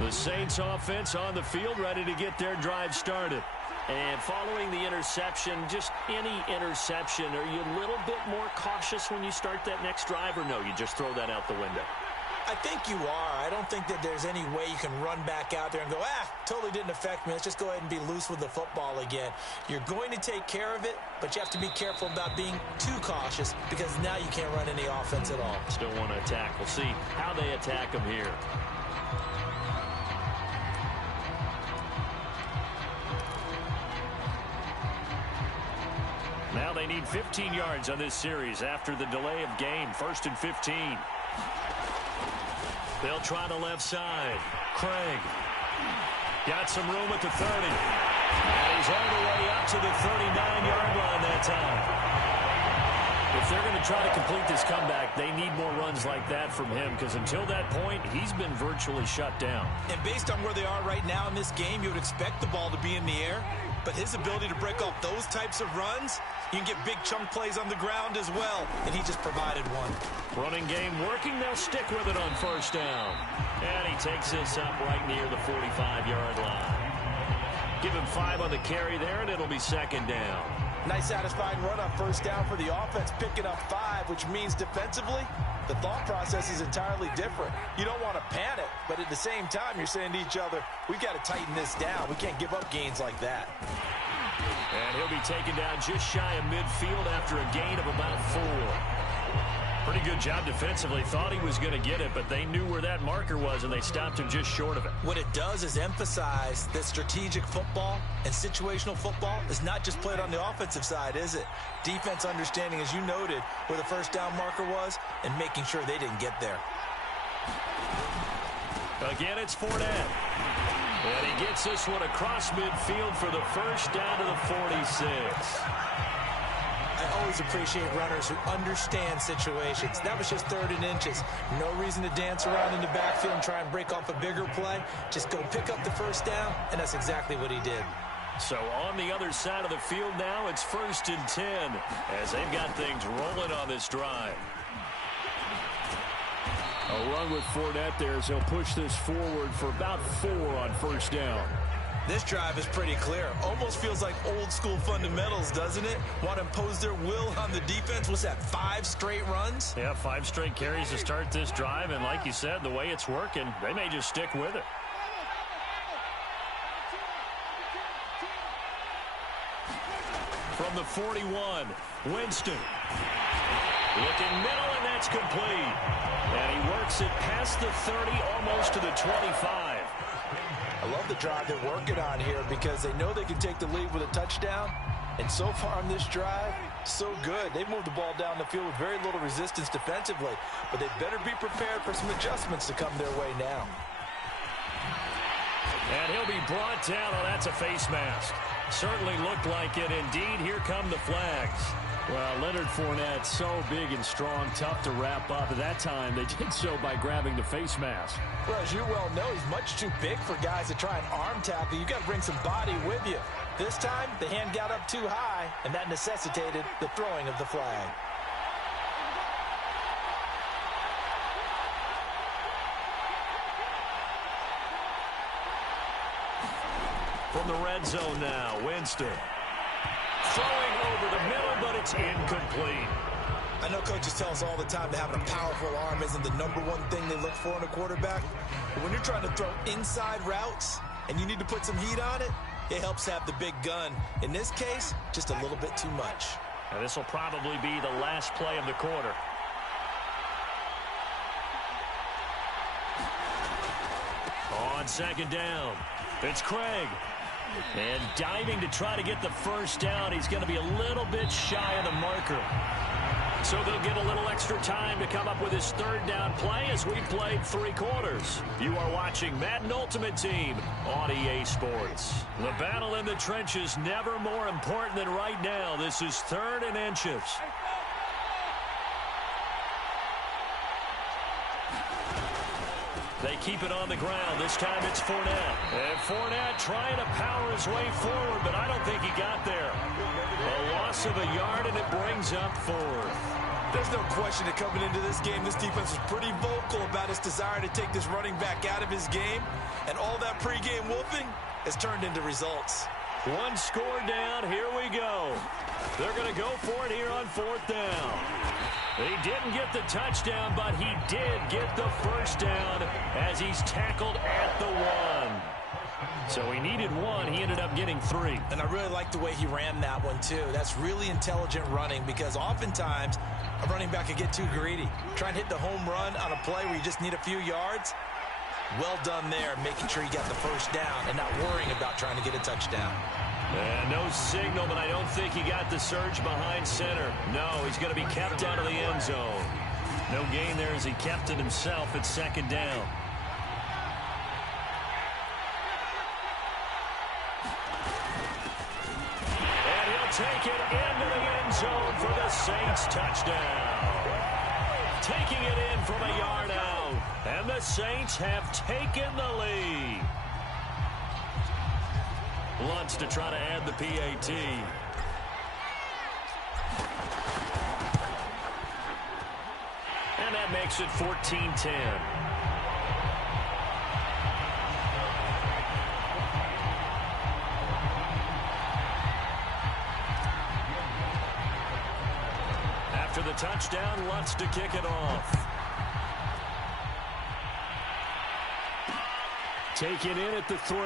The Saints offense on the field, ready to get their drive started. And following the interception, just any interception, are you a little bit more cautious when you start that next drive, or no, you just throw that out the window? I think you are. I don't think that there's any way you can run back out there and go, totally didn't affect me. Let's just go ahead and be loose with the football again. You're going to take care of it, but you have to be careful about being too cautious because now you can't run any offense at all. Still want to attack. We'll see how they attack them here. Now they need 15 yards on this series after the delay of game. 1st and 15. They'll try the left side. Craig got some room at the 30. And he's all the way up to the 39-yard line that time. If they're going to try to complete this comeback, they need more runs like that from him because until that point, he's been virtually shut down. And based on where they are right now in this game, you would expect the ball to be in the air. But his ability to break off those types of runs, you can get big chunk plays on the ground as well, and he just provided one. Running game working, they'll stick with it on 1st down. And he takes this up right near the 45-yard line. Give him 5 on the carry there, and it'll be second down. Nice satisfying run on first down for the offense, picking up 5, which means defensively, the thought process is entirely different. You don't want to panic, but at the same time, you're saying to each other, we've got to tighten this down. We can't give up gains like that. And he'll be taken down just shy of midfield after a gain of about 4. Pretty good job defensively. Thought he was going to get it, but they knew where that marker was, and they stopped him just short of it. What it does is emphasize that strategic football and situational football is not just played on the offensive side, is it? Defense understanding, as you noted, where the first down marker was and making sure they didn't get there. Again, it's Fournette. And he gets this one across midfield for the first down to the 46. I always appreciate runners who understand situations. That was just 3rd and inches. No reason to dance around in the backfield and try and break off a bigger play. Just go pick up the first down, and that's exactly what he did. So on the other side of the field now, it's 1st and 10 as they've got things rolling on this drive. A run with Fournette there as he'll push this forward for about 4 on first down. This drive is pretty clear. Almost feels like old school fundamentals, doesn't it? Want to impose their will on the defense. What's that, 5 straight runs? Yeah, 5 straight carries to start this drive. And like you said, the way it's working, they may just stick with it. From the 41, Winston. Looking middle, and that's complete. And he works it past the 30, almost to the 25. I love the drive they're working on here because they know they can take the lead with a touchdown. And so far on this drive, so good. They've moved the ball down the field with very little resistance defensively. But they better be prepared for some adjustments to come their way now. And he'll be brought down. Oh, that's a face mask. Certainly looked like it. Indeed, here come the flags. Well, Leonard Fournette, so big and strong, tough to wrap up. At that time, they did so by grabbing the face mask. Well, as you well know, he's much too big for guys to try and arm tackle. You've got to bring some body with you. This time, the hand got up too high, and that necessitated the throwing of the flag. From the red zone now, Winston. Throwing over the middle, but it's incomplete. I know coaches tell us all the time that having a powerful arm isn't the #1 thing they look for in a quarterback. But when you're trying to throw inside routes and you need to put some heat on it, it helps have the big gun. In this case, just a little bit too much. Now, this will probably be the last play of the quarter. On second down, it's Craig. And diving to try to get the first down. He's going to be a little bit shy of the marker. So they'll get a little extra time to come up with his 3rd down play as we've played 3 quarters. You are watching Madden Ultimate Team on EA Sports. The battle in the trenches never more important than right now. This is 3rd and inches. They keep it on the ground. This time it's Fournette. And Fournette trying to power his way forward, but I don't think he got there. A loss of a yard, and it brings up 4th. There's no question that coming into this game, this defense was pretty vocal about its desire to take this running back out of his game. And all that pregame wolfing has turned into results. 1 score down. Here we go. They're going to go for it here on 4th down. He didn't get the touchdown, but he did get the first down as he's tackled at the 1. So he needed 1. He ended up getting 3. And I really like the way he ran that one, too. That's really intelligent running because oftentimes a running back can get too greedy. Try and hit the home run on a play where you just need a few yards. Well done there, making sure you got the first down and not worrying about trying to get a touchdown. And no signal, but I don't think he got the surge behind center. No, he's going to be kept out of the end zone. No gain there as he kept it himself at 2nd down. And he'll take it into the end zone for the Saints touchdown. Taking it in from a yard out. And the Saints have taken the lead. Luntz to try to add the PAT. And that makes it 14-10. the touchdown, Lutz to kick it off. Taken in at the 3.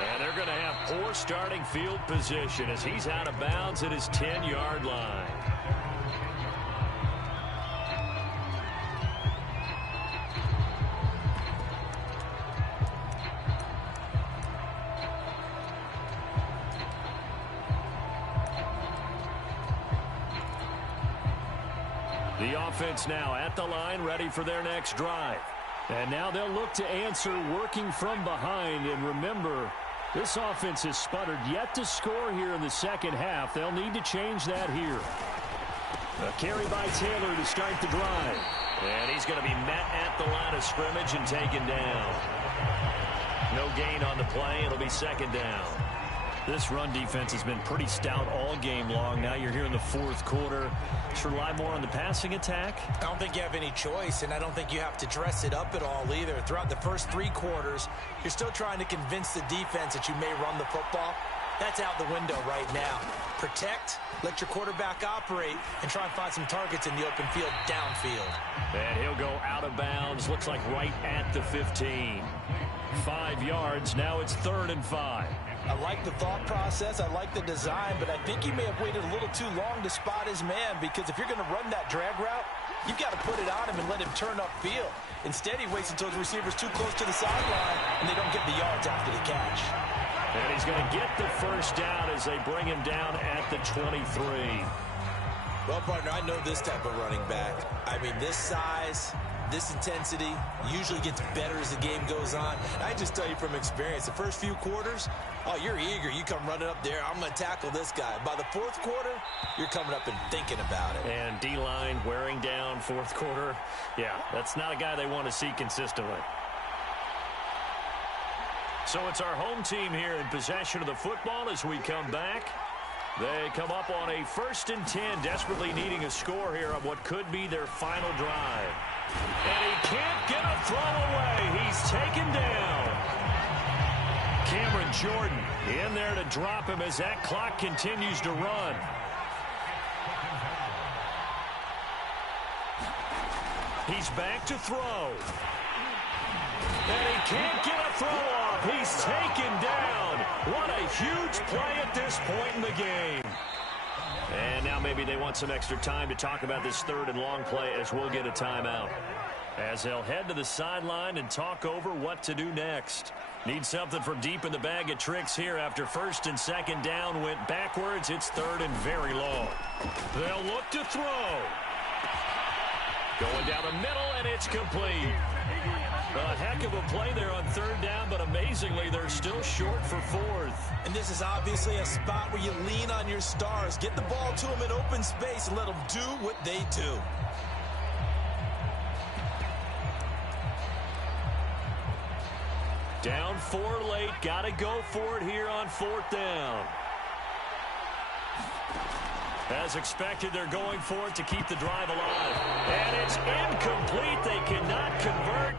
And they're going to have poor starting field position as he's out of bounds at his 10-yard line. The offense now at the line, ready for their next drive. And now they'll look to answer working from behind. And remember, this offense has sputtered yet to score here in the second half. They'll need to change that here. A carry by Taylor to start the drive. And he's going to be met at the line of scrimmage and taken down. No gain on the play. It'll be second down. This run defense has been pretty stout all game long. Now you're here in the fourth quarter. Should rely more on the passing attack? I don't think you have any choice, and I don't think you have to dress it up at all either. Throughout the first 3 quarters, you're still trying to convince the defense that you may run the football. That's out the window right now. Protect, let your quarterback operate, and try and find some targets in the open field downfield. And he'll go out of bounds. Looks like right at the 15. 5 yards. Now it's 3rd and 5. I like the thought process. I like the design, but I think he may have waited a little too long to spot his man, because if you're going to run that drag route, you've got to put it on him and let him turn upfield. Instead, he waits until his receiver's too close to the sideline, and they don't get the yards after the catch. And he's going to get the first down as they bring him down at the 23. Well, partner, I know this type of running back. I mean, this size, this intensity usually gets better as the game goes on. I just tell you from experience, the first few quarters, oh, you're eager. You come running up there, I'm going to tackle this guy. By the fourth quarter, you're coming up and thinking about it. And D-line wearing down fourth quarter. Yeah, that's not a guy they want to see consistently. So it's our home team here in possession of the football as we come back. They come up on a 1st and 10, desperately needing a score here on what could be their final drive. And he can't get a throw away. He's taken down. Cameron Jordan in there to drop him as that clock continues to run. He's back to throw. And he can't get a throw off. He's taken down. What a huge play at this point in the game. And now maybe they want some extra time to talk about this 3rd and long play as we'll get a timeout. As they'll head to the sideline and talk over what to do next. Need something from deep in the bag of tricks here after 1st and 2nd down went backwards. It's 3rd and very long. They'll look to throw. Going down the middle, and it's complete. A heck of a play there on 3rd down, but amazingly, they're still short for 4th. And this is obviously a spot where you lean on your stars. Get the ball to them in open space and let them do what they do. Down 4 late. Got to go for it here on 4th down. As expected, they're going for it to keep the drive alive. And it's incomplete. They cannot convert.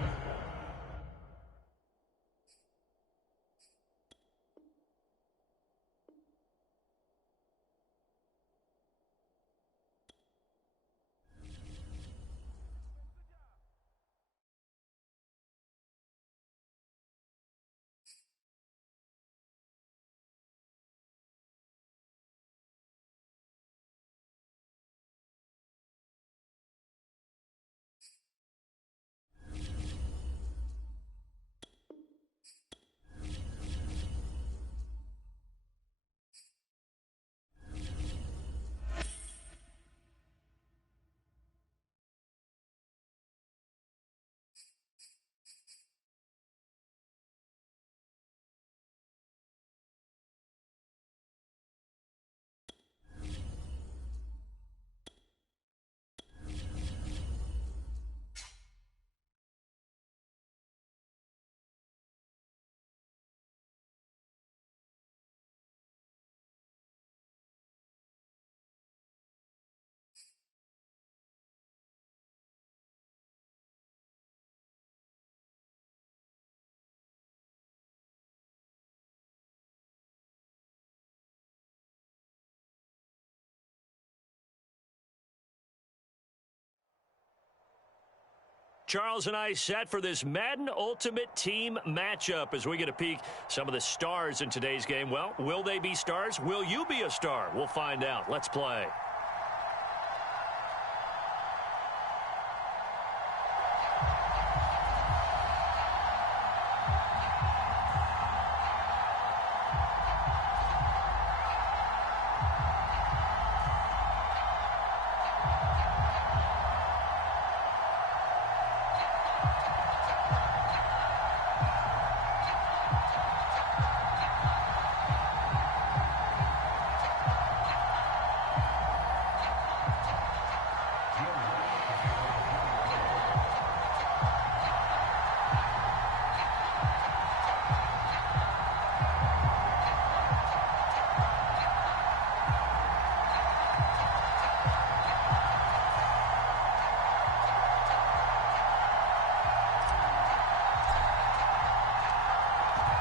Charles and I set for this Madden Ultimate Team matchup as we get a peek some of the stars in today's game. Well, will they be stars? Will you be a star? We'll find out. Let's play.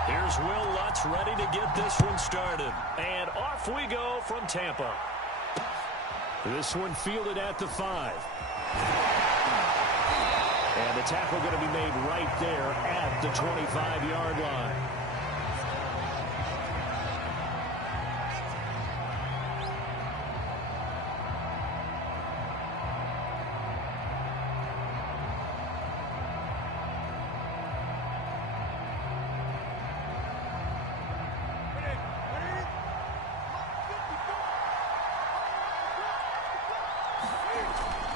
Here's Will Lutz ready to get this one started. And off we go from Tampa. This one fielded at the 5. And the tackle going to be made right there at the 25-yard line.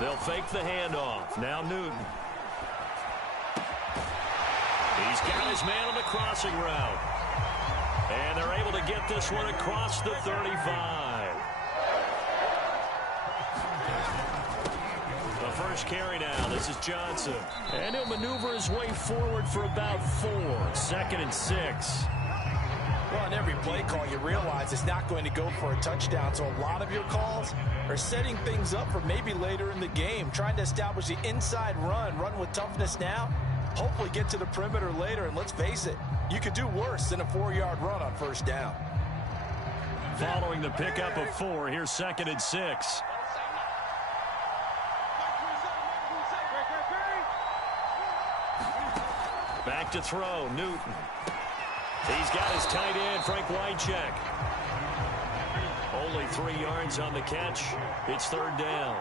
They'll fake the handoff. Now Newton. He's got his man on the crossing route. And they're able to get this one across the 35. The first carry now. This is Johnson. And he'll maneuver his way forward for about 4. 2nd and 6. Well, on every play call, you realize it's not going to go for a touchdown. So a lot of your calls are setting things up for maybe later in the game, trying to establish the inside run with toughness now, hopefully get to the perimeter later. And let's face it, you could do worse than a 4-yard run on first down. Following the pickup of 4, here's 2nd and 6. Back to throw, Newton. He's got his tight end, Frank Wycheck. Only 3 yards on the catch. It's 3rd down.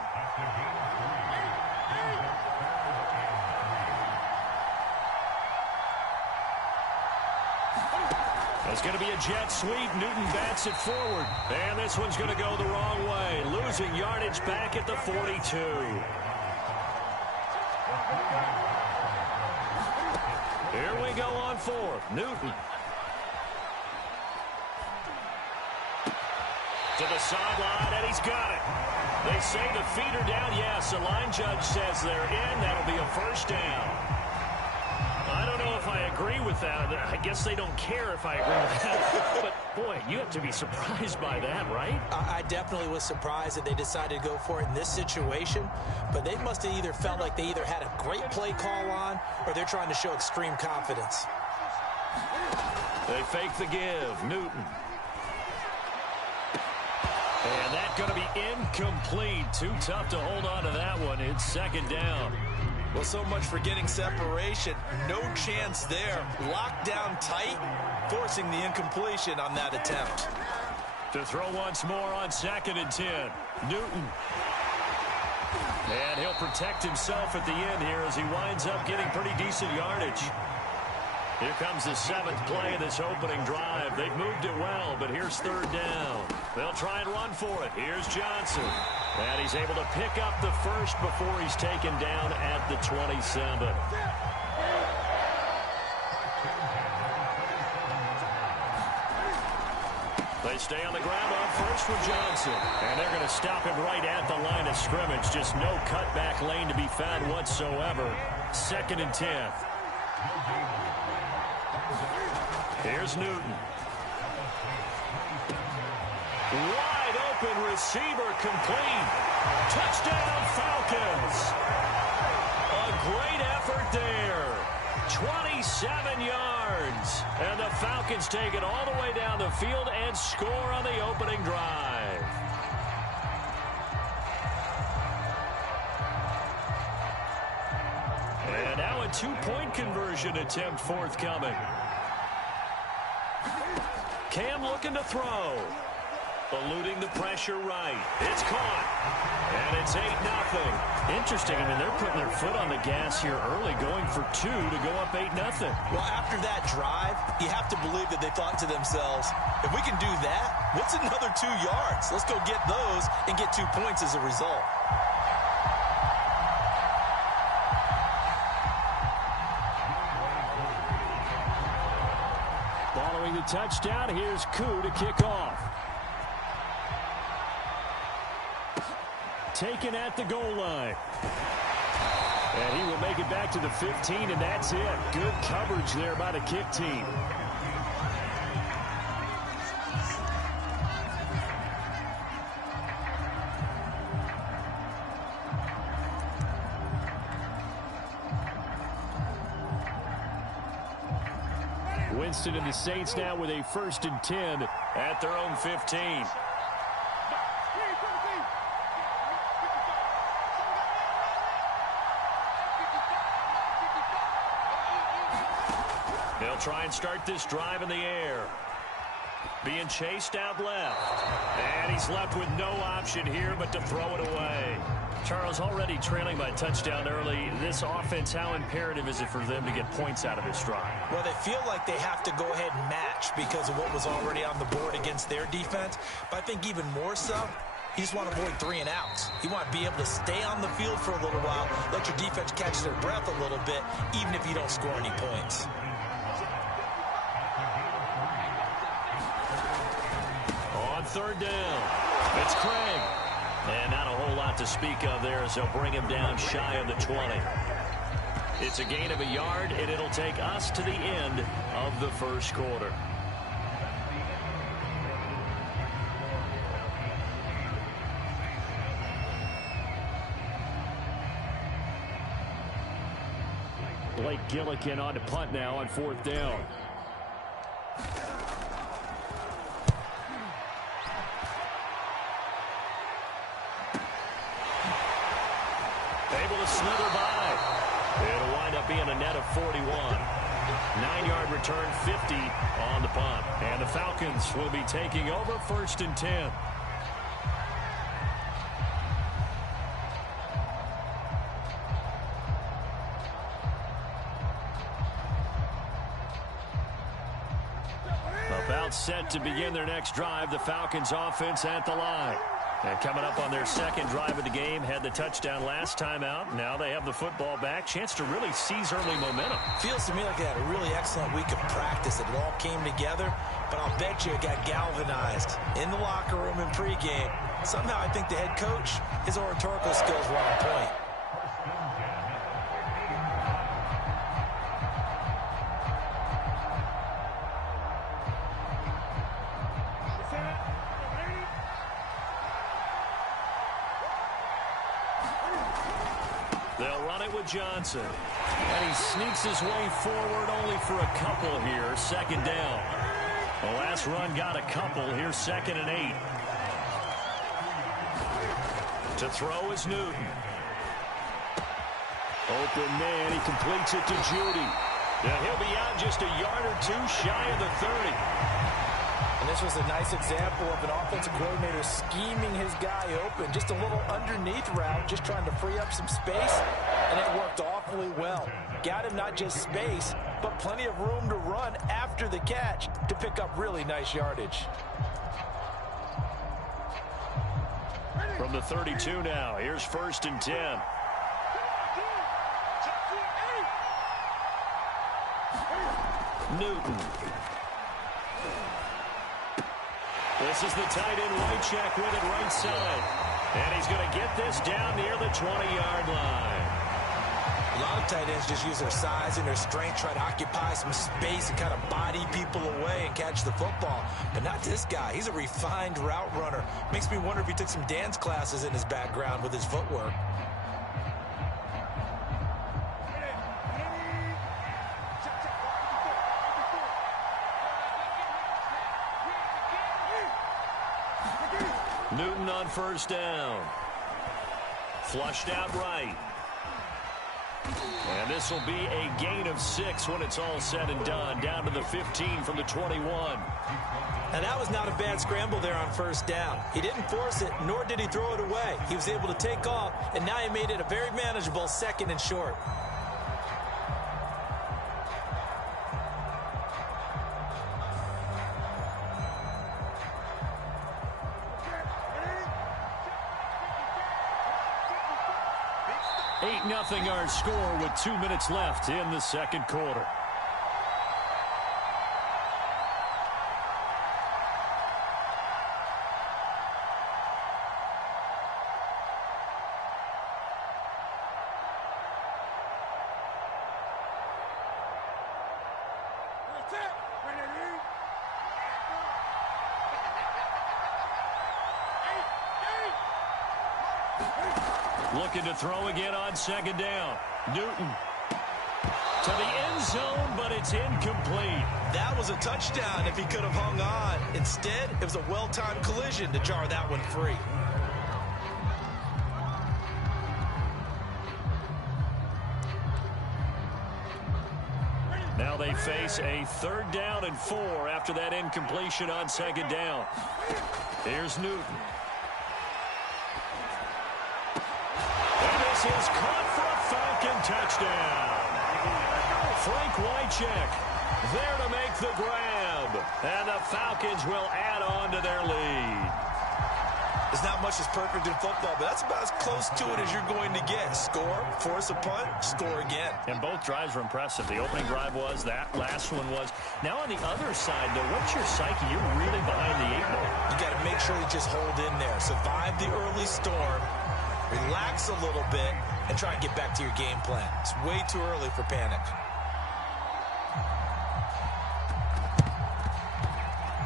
It's going to be a jet sweep. Newton bats it forward. And this one's going to go the wrong way. Losing yardage back at the 42. Here we go on 4th. Newton. To the sideline, and he's got it. They say the feet are down. Yes, the line judge says they're in. That'll be a first down. I don't know if I agree with that. I guess they don't care if I agree with that. But, boy, you have to be surprised by that, right? I definitely was surprised that they decided to go for it in this situation. But they must have either felt like they either had a great play call on or they're trying to show extreme confidence. They fake the give. Newton. And that's going to be incomplete. Too tough to hold on to that one. It's 2nd down. Well, so much for getting separation. No chance there. Locked down tight, forcing the incompletion on that attempt. To throw once more on 2nd and 10. Newton. And he'll protect himself at the end here as he winds up getting pretty decent yardage. Here comes the 7th play of this opening drive. They've moved it well, but here's 3rd down. They'll try and run for it. Here's Johnson. And he's able to pick up the first before he's taken down at the 27. They stay on the ground on first with Johnson. And they're going to stop him right at the line of scrimmage. Just no cutback lane to be found whatsoever. 2nd and 10. Here's Newton. Wide open receiver complete. Touchdown Falcons. A great effort there. 27 yards. And the Falcons take it all the way down the field and score on the opening drive. two-point conversion attempt forthcoming. Cam looking to throw. Eluding the pressure right. It's caught. And it's 8-0. Interesting. I mean, they're putting their foot on the gas here early, going for two to go up 8-0. Well, after that drive, you have to believe that they thought to themselves, if we can do that, what's another 2 yards? Let's go get those and get 2 points as a result. Following the touchdown, here's Koo to kick off. Taken at the goal line. And he will make it back to the 15, and that's it. Good coverage there by the kick team. Winston and the Saints now with a 1st and 10 at their own 15. They'll try and start this drive in the air. Being chased out left. And he's left with no option here but to throw it away. Charles, already trailing by touchdown early. This offense, how imperative is it for them to get points out of this drive? Well, they feel like they have to go ahead and match because of what was already on the board against their defense. But I think even more so, you just want to avoid 3 and outs. You want to be able to stay on the field for a little while, let your defense catch their breath a little bit, even if you don't score any points. On 3rd down, it's Craig. And not a whole lot to speak of there as they'll bring him down shy of the 20. It's a gain of a yard, and it'll take us to the end of the 1st quarter. Blake Gillikin on to punt now on 4th down. Able to slither by. It'll wind up being a net of 41. 9-yard return, 50 on the punt. And the Falcons will be taking over 1st and 10. About set to begin their next drive. The Falcons offense at the line. And coming up on their 2nd drive of the game, had the touchdown last time out. Now they have the football back. Chance to really seize early momentum. Feels to me like they had a really excellent week of practice. It all came together, but I'll bet you it got galvanized in the locker room in pregame. Somehow I think the head coach, his oratorical skills were on point. They'll run it with Johnson. And he sneaks his way forward only for a couple here. 2nd down. The last run got a couple. Here's 2nd and 8. To throw is Newton. Open man. He completes it to Judy. And he'll be out just a yard or two shy of the 30. And this was a nice example of an offensive coordinator scheming his guy open. Just a little underneath route, just trying to free up some space, and it worked awfully well. Got him not just space, but plenty of room to run after the catch to pick up really nice yardage. From the 32 now, here's 1st and 10. Newton. This is the tight end right check with it right side. And he's going to get this down near the 20-yard line. A lot of tight ends just use their size and their strength, try to occupy some space and kind of body people away and catch the football. But not this guy. He's a refined route runner. Makes me wonder if he took some dance classes in his background with his footwork. Newton on 1st down. Flushed out right. And this will be a gain of 6 when it's all said and done. Down to the 15 from the 21. And that was not a bad scramble there on first down. He didn't force it, nor did he throw it away. He was able to take off, and now he made it a very manageable 2nd and short. Nothing our score with 2 minutes left in the second quarter. Looking to throw again on 2nd down. Newton to the end zone, but it's incomplete. That was a touchdown if he could have hung on. Instead, it was a well-timed collision to jar that one free. Now they face a 3rd down and 4 after that incompletion on 2nd down. Here's Newton. Is caught for a Falcon touchdown. Frank Wycheck there to make the grab. And the Falcons will add on to their lead. There's not much that's perfect in football, but that's about as close to it as you're going to get. Score, force a punt, score again. And both drives were impressive. The opening drive was, that last one was. Now on the other side, though, what's your psyche? You're really behind the 8 ball. You got to make sure you just hold in there. Survive the early storm. Relax a little bit and try and get back to your game plan. It's way too early for panic.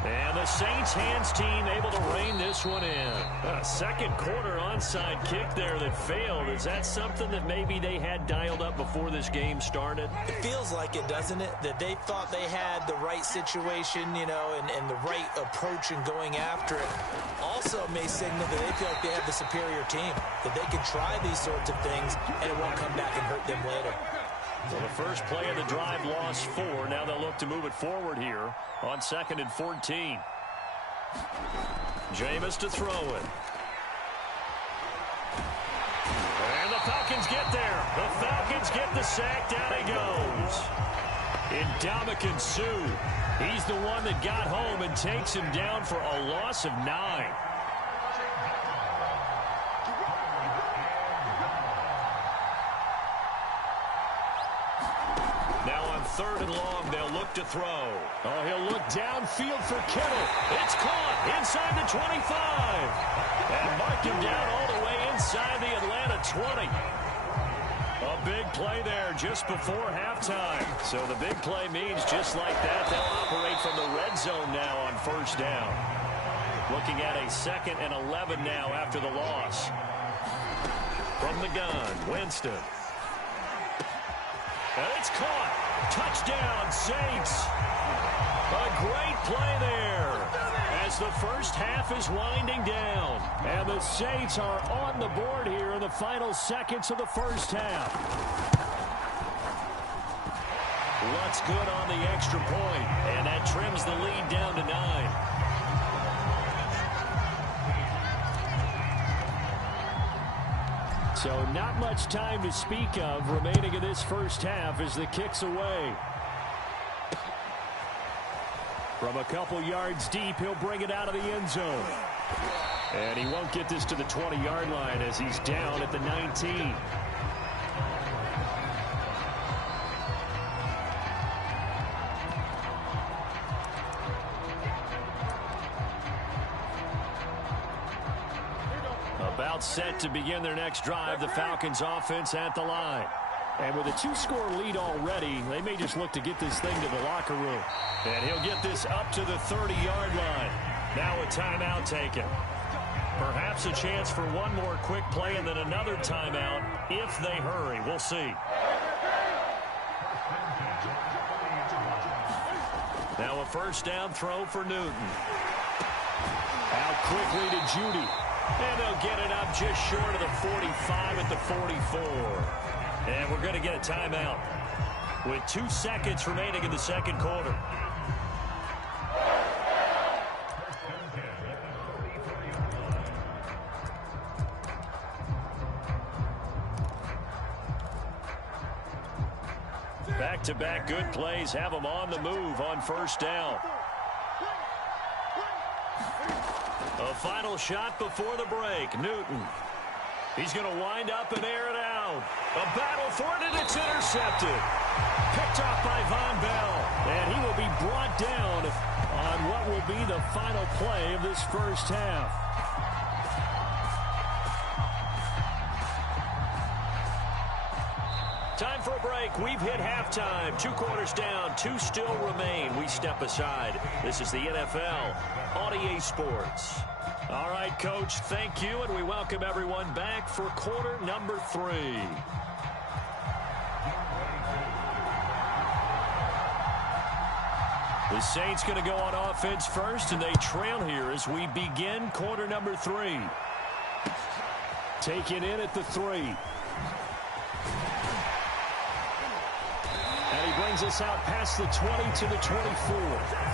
And the Saints hands team able to rein this one in. A second quarter onside kick there that failed. Is that something that maybe they had dialed up before this game started? It feels like it, doesn't it? That they thought they had the right situation, you know, and the right approach in going after it. Also may signal that they feel like they have the superior team, that they can try these sorts of things and it won't come back and hurt them later. So the first play of the drive lost 4. Now they'll look to move it forward here on 2nd and 14. Jameis to throw it. And the Falcons get there. The Falcons get the sack. Down he goes. Ndamukong Suh. He's the one that got home and takes him down for a loss of 9. Now on 3rd and long, they'll look to throw. Oh, he'll look downfield for Kittle. It's caught inside the 25. And marked him down all the way inside the Atlanta 20. A big play there just before halftime. So the big play means just like that, they'll operate from the red zone now on 1st down. Looking at a 2nd and 11 now after the loss. From the gun, Winston. And it's caught. Touchdown, Saints. A great play there as the first half is winding down. And the Saints are on the board here in the final seconds of the first half. What's good on the extra point, and that trims the lead down to 9. So not much time to speak of remaining in this first half as the kick's away. From a couple yards deep, he'll bring it out of the end zone. And he won't get this to the 20-yard line as he's down at the 19. About set to begin their next drive, the Falcons offense at the line. And with a 2-score lead already, they may just look to get this thing to the locker room. And he'll get this up to the 30-yard line. Now a timeout taken. Perhaps a chance for one more quick play and then another timeout if they hurry. We'll see. Now a first down throw for Newton. Out quickly to Judy. And they'll get it up just short of the 45 at the 44. And we're going to get a timeout with 2 seconds remaining in the second quarter. Back-to-back good plays have them on the move on first down. A final shot before the break. Newton. He's going to wind up and air it out. A battle for it, and it's intercepted. Picked off by Von Bell. And he will be brought down on what will be the final play of this first half. Time for a break. We've hit halftime. 2 quarters down. 2 still remain. We step aside. This is the NFL on EA Sports. All right, Coach, thank you, and we welcome everyone back for quarter number 3. The Saints going to go on offense first, and they trail here as we begin quarter number 3. Taken in at the 3. And he brings us out past the 20 to the 24.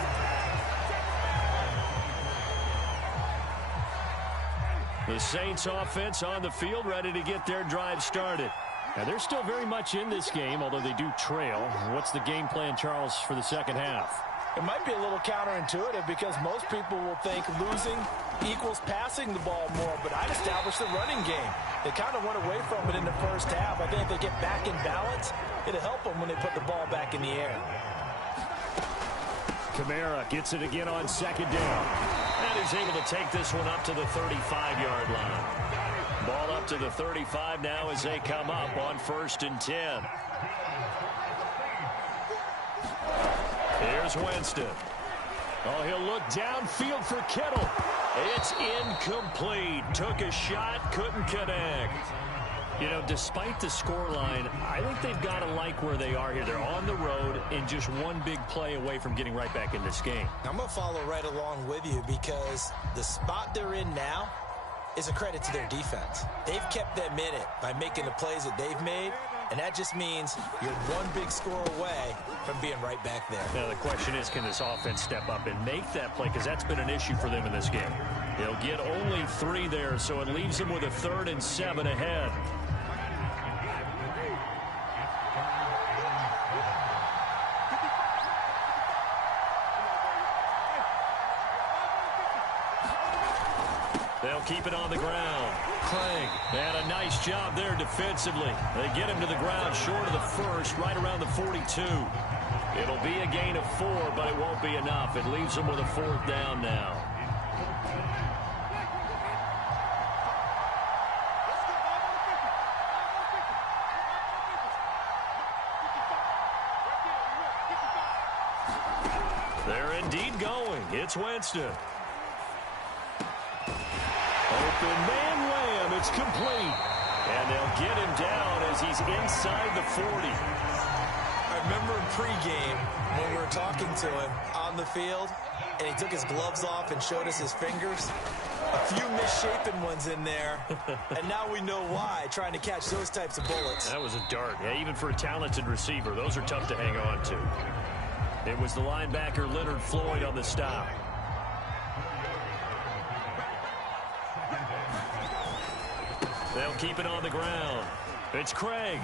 The Saints offense on the field, ready to get their drive started. Now, they're still very much in this game, although they do trail. What's the game plan, Charles, for the second half? It might be a little counterintuitive because most people will think losing equals passing the ball more, but I'd establish the running game. They kind of went away from it in the first half. I think if they get back in balance, it'll help them when they put the ball back in the air. Kamara gets it again on second down. And he's able to take this one up to the 35-yard line. Ball up to the 35 now as they come up on 1st and 10. Here's Winston. Oh, he'll look downfield for Kittle. It's incomplete. Took a shot, couldn't connect. You know, despite the scoreline, I think they've got to like where they are here. They're on the road and just one big play away from getting right back in this game. I'm going to follow right along with you because the spot they're in now is a credit to their defense. They've kept them in it by making the plays that they've made, and that just means you're one big score away from being right back there. Now, the question is, can this offense step up and make that play? Because that's been an issue for them in this game. They'll get only 3 there, so it leaves them with a 3rd and 7 ahead. They'll keep it on the ground. Craig, and a nice job there defensively. They get him to the ground short of the 1st, right around the 42. It'll be a gain of 4, but it won't be enough. It leaves them with a 4th down now. They're indeed going. It's Winston. Open man Lamb, it's complete. And they'll get him down as he's inside the 40. I remember in pregame when we were talking to him on the field, and he took his gloves off and showed us his fingers. A few misshapen ones in there, and now we know why, trying to catch those types of bullets. That was a dart. Yeah, even for a talented receiver, those are tough to hang on to. It was the linebacker Leonard Floyd on the stop. They'll keep it on the ground. It's Craig.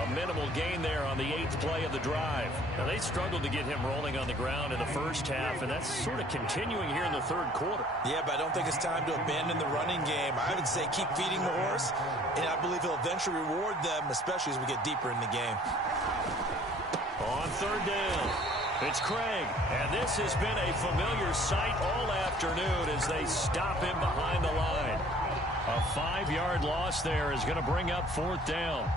A minimal gain there on the 8th play of the drive. Now, they struggled to get him rolling on the ground in the first half, and that's sort of continuing here in the 3rd quarter. Yeah, but I don't think it's time to abandon the running game. I would say keep feeding the horse, and I believe he'll eventually reward them, especially as we get deeper in the game. On 3rd down, it's Craig, and this has been a familiar sight all afternoon as they stop him behind the line. A 5-yard loss there is going to bring up 4th down.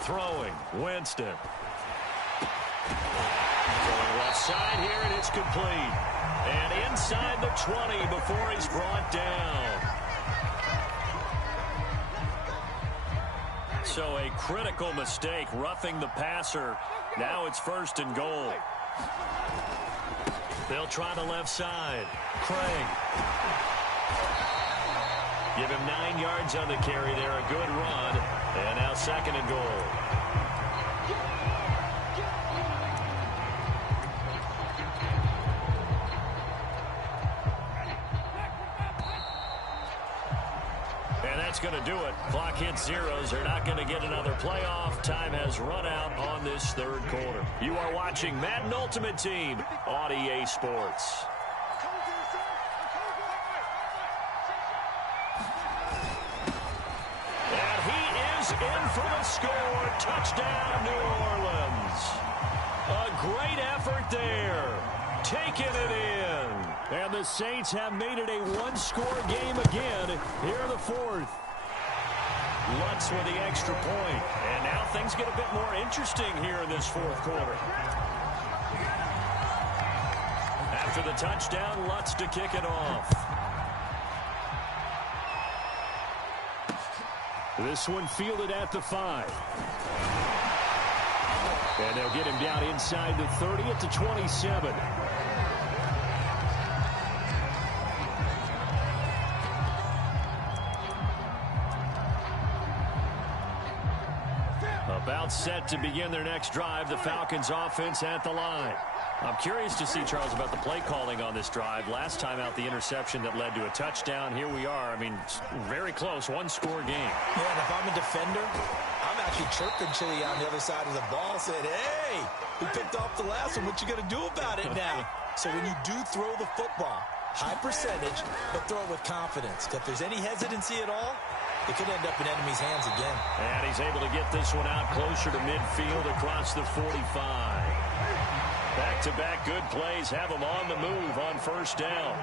Throwing, Winston. Going left side here, and it's complete. And inside the 20 before he's brought down. So a critical mistake, roughing the passer. Now it's 1st and goal. They'll try the left side. Craig. Give him 9 yards on the carry there. A good run. And now 2nd and goal. And that's going to do it. Clock hits zeros. They're not going to get another playoff. Time has run out on this 3rd quarter. You are watching Madden Ultimate Team on EA Sports. And he is in for the score. Touchdown, New Orleans. A great effort there. Taking it in. And the Saints have made it a one-score game again here in the 4th. Lutz with the extra point. And now things get a bit more interesting here in this 4th quarter. After the touchdown, Lutz to kick it off. This one fielded at the 5. And they'll get him down inside the 30 at the 27. About set to begin their next drive. The Falcons offense at the line. I'm curious to see, Charles, about the play calling on this drive. Last time out, the interception that led to a touchdown. Here we are. I mean, very close. One-score game. Yeah, and if I'm a defender, I'm actually chirping Chili on the other side of the ball, saying, hey, we picked off the last one. What you going to do about it now? So when you do throw the football, high percentage, but throw it with confidence. If there's any hesitancy at all, it could end up in enemy's hands again. And he's able to get this one out closer to midfield across the 45. Back-to-back good plays have him on the move on 1st down.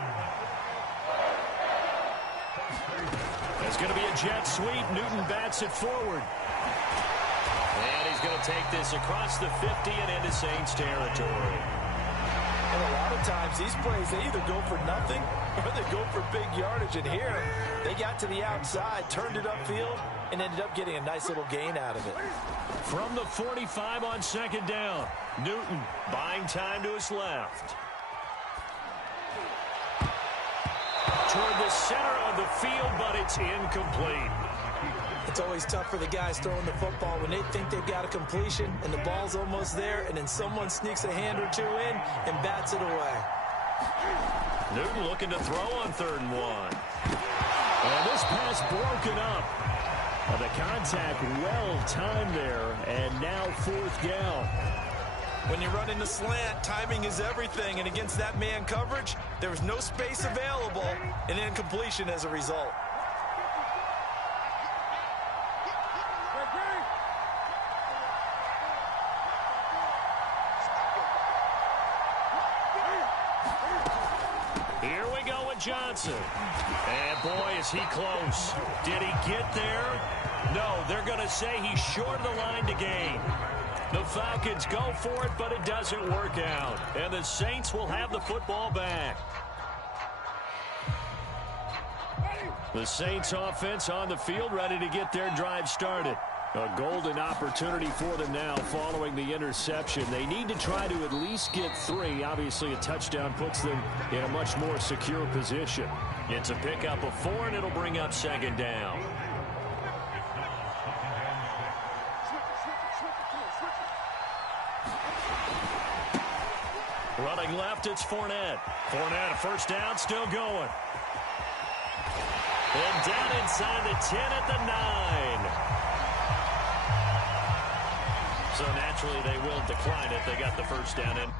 There's going to be a jet sweep. Newton bats it forward. And he's going to take this across the 50 and into Saints territory. And a lot of times these plays, they either go for nothing or they go for big yardage. And here, they got to the outside, turned it upfield, and ended up getting a nice little gain out of it. From the 45 on 2nd down, Newton buying time to his left. Toward the center of the field, but it's incomplete. It's always tough for the guys throwing the football when they think they've got a completion and the ball's almost there, and then someone sneaks a hand or two in and bats it away. Newton looking to throw on 3rd and 1. And this pass broken up. The contact well timed there, and now 4th down. When you're running the slant, timing is everything, and against that man coverage, there was no space available, and incompletion as a result. Here we go with Johnson. And boy, is he close. Did he get there? No, they're going to say he's short of the line to gain. The Falcons go for it, but it doesn't work out. And the Saints will have the football back. The Saints offense on the field, ready to get their drive started. A golden opportunity for them now following the interception. They need to try to at least get 3. Obviously, a touchdown puts them in a much more secure position. It's a pickup of 4, and it'll bring up 2nd down. Running left, it's Fournette. Fournette, a 1st down, still going. And down inside the 10 at the 9. So naturally, they will decline it. They got the 1st down in.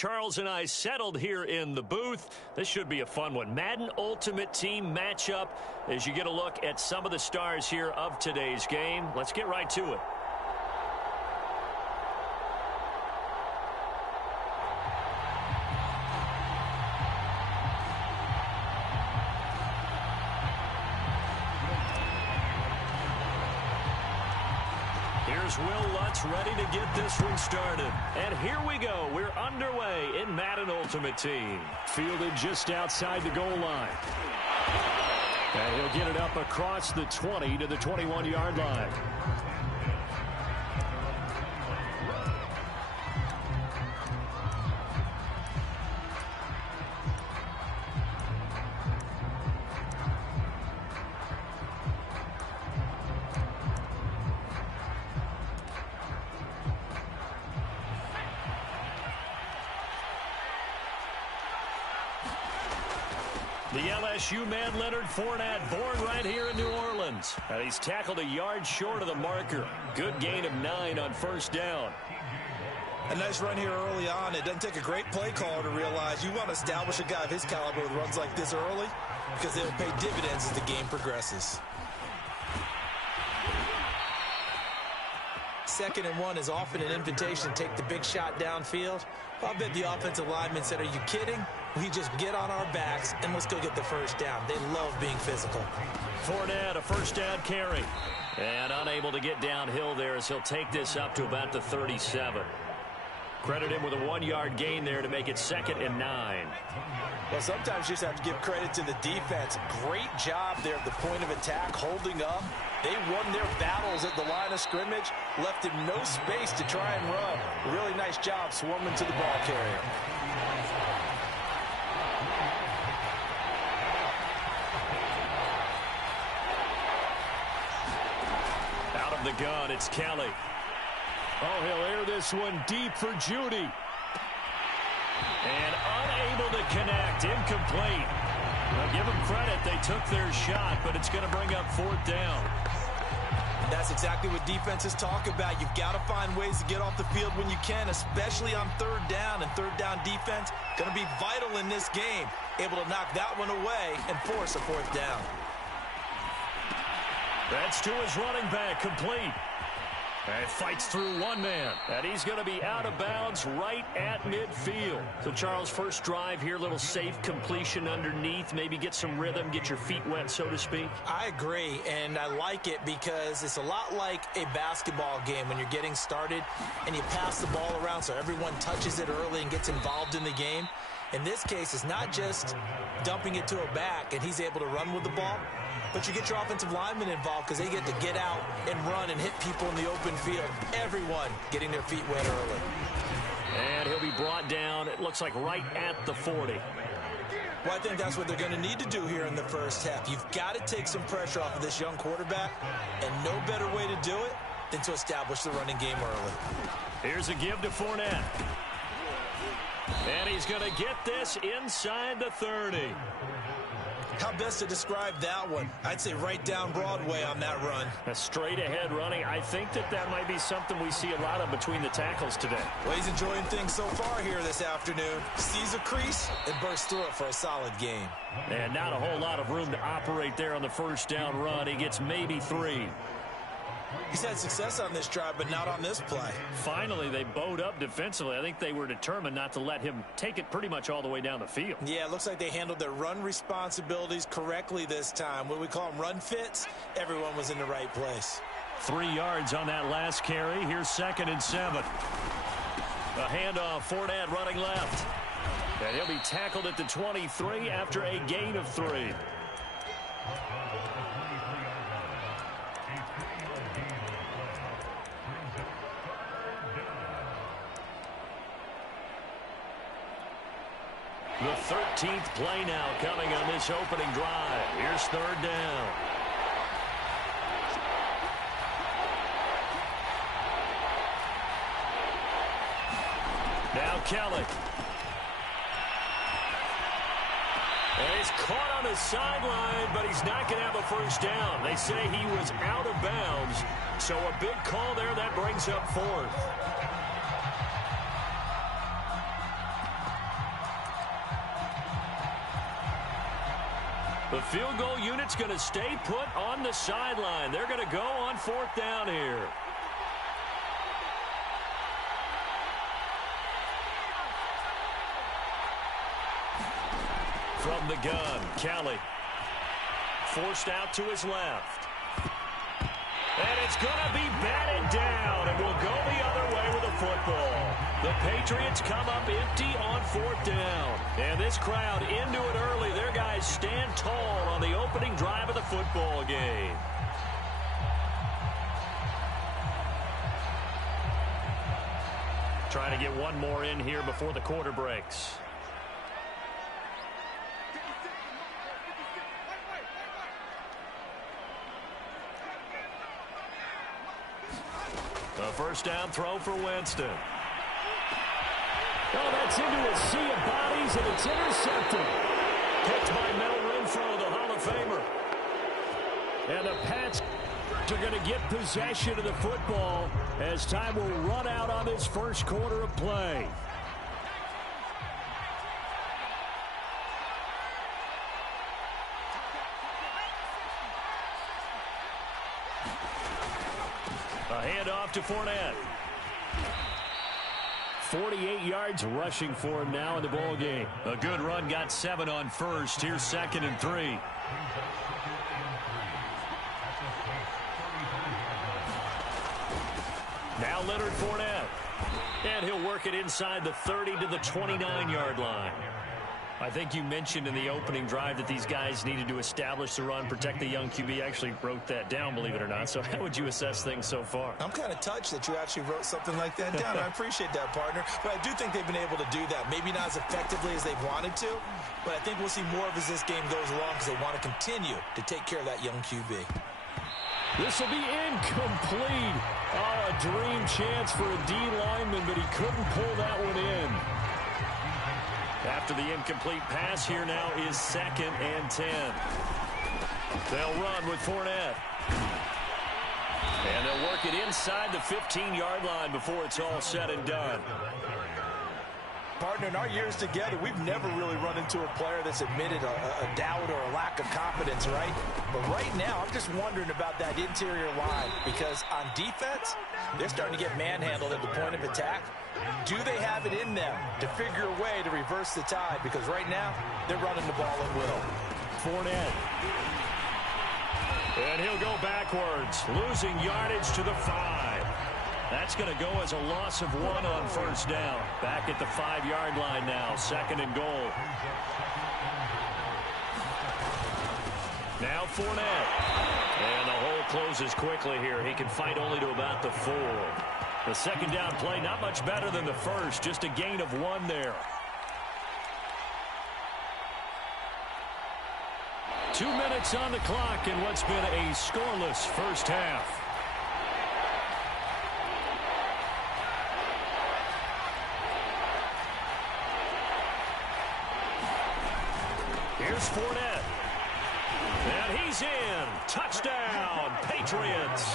Charles and I settled here in the booth. This should be a fun one. Madden Ultimate Team matchup as you get a look at some of the stars here of today's game. Let's get right to it. Here's Will Lutz ready to get this one started. And here we go. We're underway in Madden Ultimate Team. Fielded just outside the goal line. And he'll get it up across the 20 to the 21-yard line. The LSU man, Leonard Fournette, born right here in New Orleans. And he's tackled a yard short of the marker. Good gain of 9 on first down. A nice run here early on. It doesn't take a great play caller to realize you want to establish a guy of his caliber with runs like this early because they'll pay dividends as the game progresses. 2nd and 1 is often an invitation to take the big shot downfield. I'll bet the offensive lineman said, "Are you kidding? We just get on our backs and let's go get the first down." They love being physical. Fournette, a first down carry. And unable to get downhill there as he'll take this up to about the 37. Credit him with a 1-yard gain there to make it 2nd and 9. Well, sometimes you just have to give credit to the defense. Great job there at the point of attack, holding up. They won their battles at the line of scrimmage, left him no space to try and run. Really nice job swarming to the ball carrier. Out of the gun, it's Kelly. Oh, he'll air this one deep for Judy. And unable to connect. Incomplete. Well, give them credit. They took their shot, but it's going to bring up 4th down. That's exactly what defenses talk about. You've got to find ways to get off the field when you can, especially on 3rd down. And 3rd down defense going to be vital in this game. Able to knock that one away and force a 4th down. That's to his running back, complete. And fights through one man. And he's going to be out of bounds right at midfield. So, Charles, first drive here, little safe completion underneath. Maybe get some rhythm, get your feet wet, so to speak. I agree, and I like it because it's a lot like a basketball game when you're getting started and you pass the ball around so everyone touches it early and gets involved in the game. In this case, it's not just dumping it to a back and he's able to run with the ball, but you get your offensive linemen involved because they get to get out and run and hit people in the open field. Everyone getting their feet wet early. And he'll be brought down, it looks like right at the 40. Well, I think that's what they're going to need to do here in the first half. You've got to take some pressure off of this young quarterback, and no better way to do it than to establish the running game early. Here's a give to Fournette. And he's going to get this inside the 30. How best to describe that one? I'd say right down Broadway on that run. A straight ahead running. I think that might be something we see a lot of between the tackles today. Well, he's enjoying things so far here this afternoon. Sees a crease and bursts through it for a solid gain. And not a whole lot of room to operate there on the first down run. He gets maybe 3. He's had success on this drive, but not on this play. Finally, they bowed up defensively. I think they were determined not to let him take it pretty much all the way down the field. Yeah, it looks like they handled their run responsibilities correctly this time. What we call them run fits, everyone was in the right place. 3 yards on that last carry. Here's 2nd and 7. A handoff, Fournette running left. And he'll be tackled at the 23 after a gain of 3. The 13th play now coming on this opening drive. Here's 3rd down. Now Kelly. And he's caught on the sideline, but he's not going to have a first down. They say he was out of bounds. So a big call there that brings up 4th. The field goal unit's going to stay put on the sideline. They're going to go on 4th down here. From the gun, Kelly. Forced out to his left. And it's going to be batted down, and will go the other way with the football. The Patriots come up empty on 4th down. And this crowd into it early. Their guys stand tall on the opening drive of the football game. Trying to get one more in here before the quarter breaks. A first down throw for Winston. Oh, that's into a sea of bodies, and it's intercepted. Picked by Mel Renfro, the Hall of Famer. And the Pats are going to get possession of the football as time will run out on this first quarter of play. A handoff to Fournette. 48 yards rushing for him now in the ball game. A good run, got 7 on first. Here's 2nd and 3. Now Leonard Fournette. And he'll work it inside the 30 to the 29-yard line. I think you mentioned in the opening drive that these guys needed to establish the run, protect the young QB. Actually wrote that down, believe it or not. So how would you assess things so far? I'm kind of touched that you actually wrote something like that down. I appreciate that, partner. But I do think they've been able to do that. Maybe not as effectively as they've wanted to, but I think we'll see more of as this game goes along because they want to continue to take care of that young QB. This will be incomplete. Oh, a dream chance for a D lineman, but he couldn't pull that one in. After the incomplete pass, here now is 2nd and 10. They'll run with Fournette. And they'll work it inside the 15-yard line before it's all said and done. Partner, in our years together, we've never really run into a player that's admitted a doubt or a lack of confidence, right? But right now, I'm just wondering about that interior line because on defense, they're starting to get manhandled at the point of attack. Do they have it in them to figure a way to reverse the tide? Because right now, they're running the ball at will. Fournette. And he'll go backwards, losing yardage to the 5. That's going to go as a loss of 1 on first down. Back at the 5-yard line now, 2nd and goal. Now Fournette. And the hole closes quickly here. He can fight only to about the 4. The 2nd down play, not much better than the first, just a gain of 1 there. 2 minutes on the clock in what's been a scoreless first half. Here's Fournette. And he's in. Touchdown, Patriots.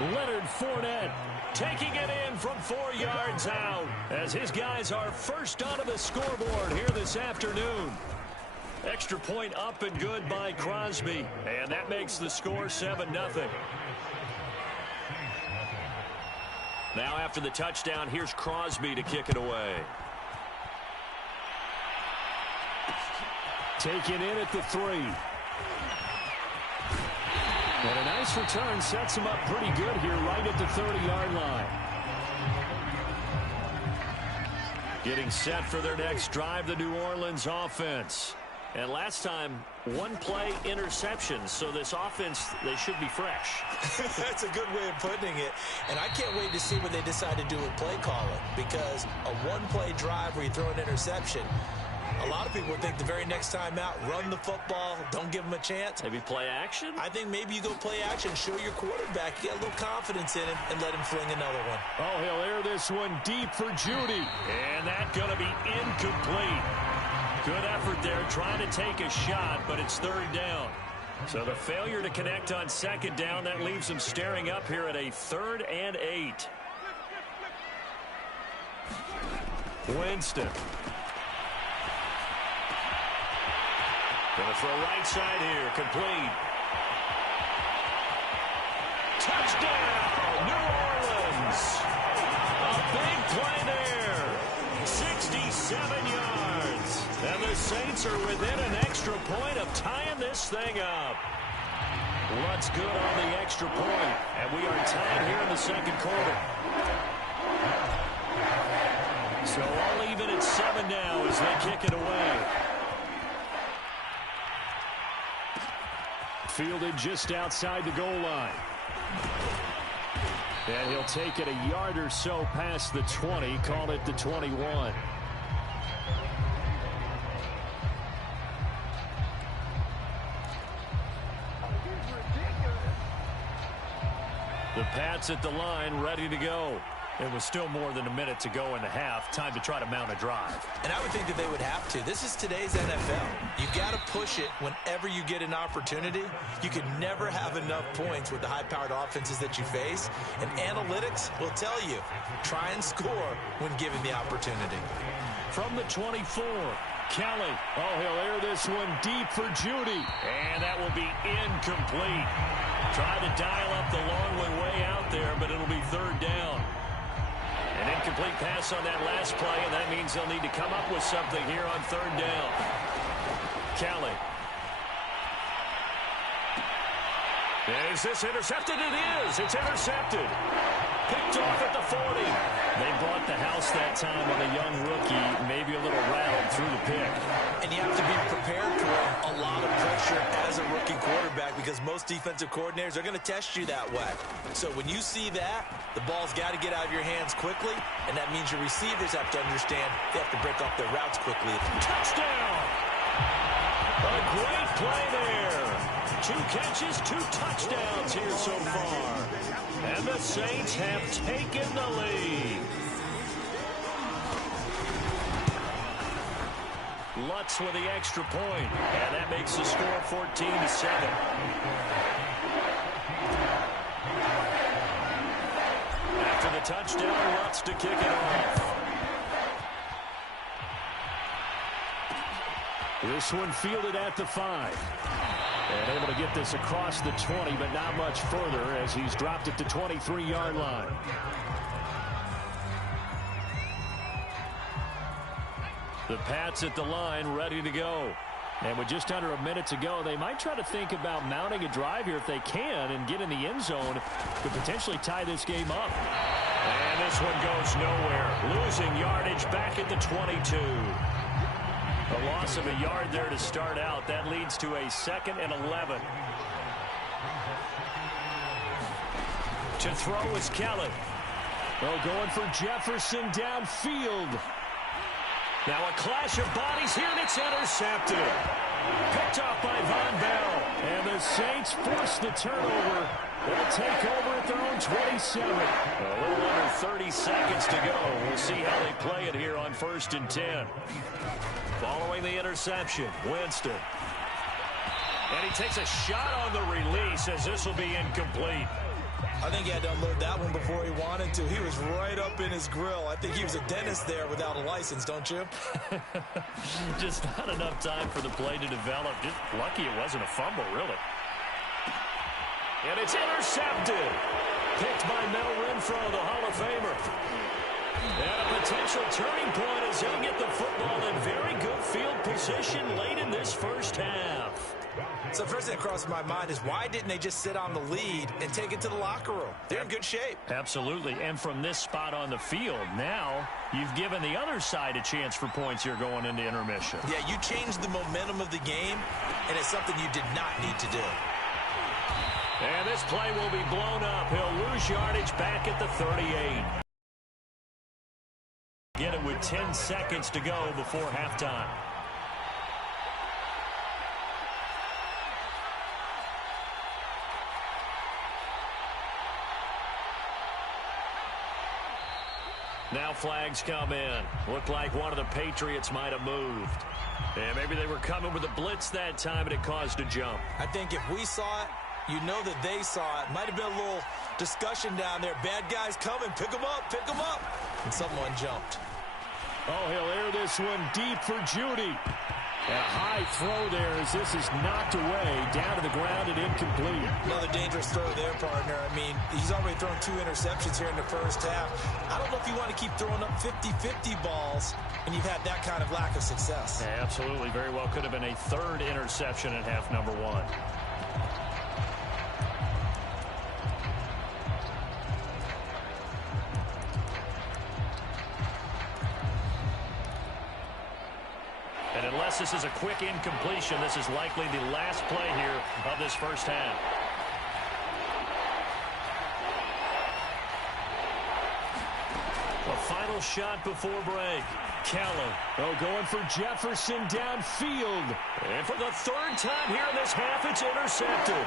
Leonard Fournette taking it in from 4 yards out as his guys are first onto the scoreboard here this afternoon. Extra point up and good by Crosby. And that makes the score 7-0. Now after the touchdown, here's Crosby to kick it away. Taken in at the 3. And a nice return sets him up pretty good here right at the 30-yard line. Getting set for their next drive, the New Orleans offense. And last time, 1 play interception. So this offense, they should be fresh. That's a good way of putting it. And I can't wait to see what they decide to do with play calling. Because a 1-play drive where you throw an interception, a lot of people think the very next time out, run the football, don't give them a chance. Maybe play action? I think maybe you go play action, show your quarterback, get a little confidence in him, and let him fling another one. Oh, he'll air this one deep for Judy. And that's going to be incomplete. Good effort there, trying to take a shot, but it's 3rd down. So the failure to connect on 2nd down, that leaves them staring up here at a 3rd and 8. Winston. Gonna throw right side here. Complete. Touchdown, New Orleans. A big play there. 67 yards. And the Saints are within an extra point of tying this thing up. What's good on the extra point? And we are tied here in the second quarter. So all even at 7 now as they kick it away. Fielded just outside the goal line. And he'll take it a yard or so past the 20, call it the 21. The Pats at the line, ready to go. It was still more than a minute to go in the half. Time to try to mount a drive. And I would think that they would have to. This is today's NFL. You got to push it whenever you get an opportunity. You can never have enough points with the high-powered offenses that you face. And analytics will tell you, try and score when given the opportunity. From the 24, Kelly. Oh, he'll air this one deep for Judy. And that will be incomplete. Try to dial up the long way out there, but it'll be third down. An incomplete pass on that last play, and that means they'll need to come up with something here on third down. Kelly. Is this intercepted? It is. It's intercepted. Picked off at the 40. They bought the house that time with a young rookie, maybe a little rattled through the pick. And you have to be prepared for a lot of pressure as a rookie quarterback because most defensive coordinators are going to test you that way. So when you see that, the ball's got to get out of your hands quickly, and that means your receivers have to understand they have to break off their routes quickly. Touchdown! A great play there. 2 catches, 2 touchdowns here so far. And the Saints have taken the lead. Lutz with the extra point, and that makes the score 14-7. After the touchdown, Lutz to kick it off. This one fielded at the 5. And able to get this across the 20, but not much further as he's dropped it to 23-yard line. The Pats at the line, ready to go. And with just under a minute to go, they might try to think about mounting a drive here if they can and get in the end zone to potentially tie this game up. And this one goes nowhere. Losing yardage back at the 22. A loss of a yard there to start out. That leads to a 2nd and 11. To throw is Kelly. Oh, going for Jefferson downfield. Now a clash of bodies here, and it's intercepted. Picked off by Von Bell. And the Saints force the turnover. They'll take over at their own 27. A little under 30 seconds to go. We'll see how they play it here on 1st and 10. Following the interception, Winston. And he takes a shot on the release as this will be incomplete. I think he had to unload that one before he wanted to. He was right up in his grill. I think he was a dentist there without a license, don't you? Just not enough time for the play to develop. Just lucky it wasn't a fumble, really. And it's intercepted. Picked by Mel Renfro, the Hall of Famer. And a potential turning point as he'll get the football in very good field position late in this first half. So first thing that crosses my mind is why didn't they just sit on the lead and take it to the locker room? They're in good shape. Absolutely. And from this spot on the field, now you've given the other side a chance for points here going into intermission. Yeah, you changed the momentum of the game, and it's something you did not need to do. And this play will be blown up. He'll lose yardage back at the 38. Get it with 10 seconds to go before halftime. Now flags come in. Looked like one of the Patriots might have moved. And maybe they were coming with a blitz that time and it caused a jump. I think if we saw it, you know that they saw it. Might have been a little discussion down there. Bad guys coming. Pick them up. Pick them up. And someone jumped. Oh, he'll air this one deep for Judy. And a high throw there as this is knocked away, down to the ground and incomplete. Another dangerous throw there, partner. I mean, he's already thrown 2 interceptions here in the first half. I don't know if you want to keep throwing up 50-50 balls when you've had that kind of lack of success. Yeah, absolutely. Very well could have been a 3rd interception in half number 1. And unless this is a quick incompletion, this is likely the last play here of this first half. A final shot before break. Keller, going for Jefferson downfield. And for the 3rd time here in this half, it's intercepted.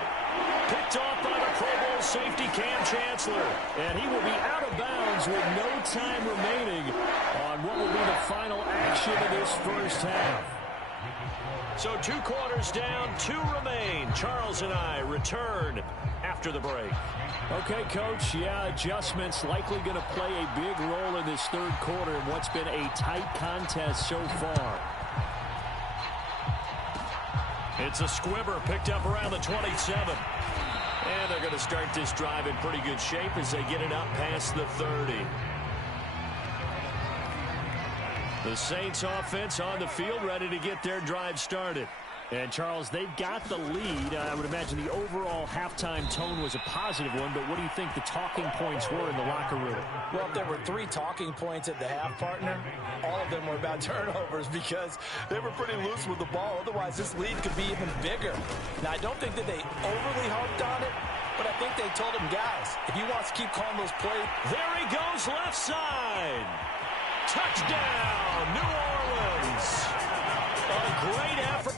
Picked off by the Pro Bowl safety Cam Chancellor. And he will be out of bounds with no time remaining on what will be the final action of this first half. So 2 quarters down, 2 remain. Charles and I return after the break. Okay, Coach, adjustments likely going to play a big role in this 3rd quarter in what's been a tight contest so far. It's a squibber picked up around the 27. And they're going to start this drive in pretty good shape as they get it up past the 30. The Saints offense on the field ready to get their drive started. And, Charles, they've got the lead. I would imagine the overall halftime tone was a positive one, but what do you think the talking points were in the locker room? Well, if there were 3 talking points at the half, partner, all of them were about turnovers because they were pretty loose with the ball. Otherwise, this lead could be even bigger. Now, I don't think that they overly harped on it, but I think they told him, guys, if he wants to keep calling those plays. There he goes, left side. Touchdown, New Orleans. A great effort.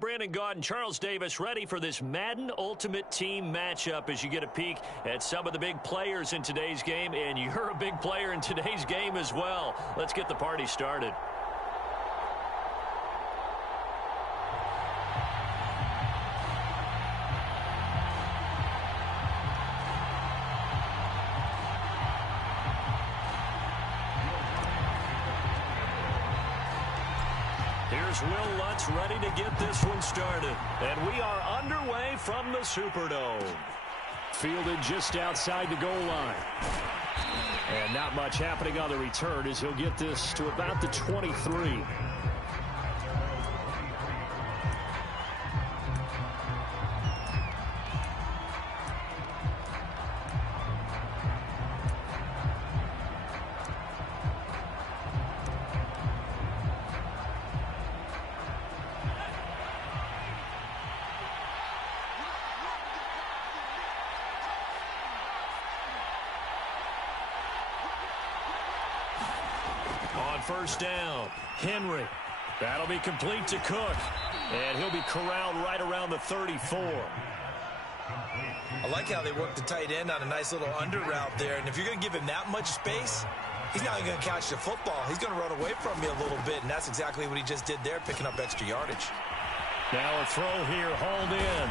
Brandon Gaud and Charles Davis ready for this Madden Ultimate Team matchup as you get a peek at some of the big players in today's game, and you're a big player in today's game as well. Let's get the party started. Here's Will Lutz ready to get this one started. And we are underway from the Superdome. Fielded just outside the goal line. And not much happening on the return as he'll get this to about the 23. first down. Henry. That'll be complete to Cook. And he'll be corralled right around the 34. I like how they work the tight end on a nice little under route there. And if you're going to give him that much space, he's not going to catch the football. He's going to run away from you a little bit, and that's exactly what he just did there, picking up extra yardage. Now a throw here, hauled in.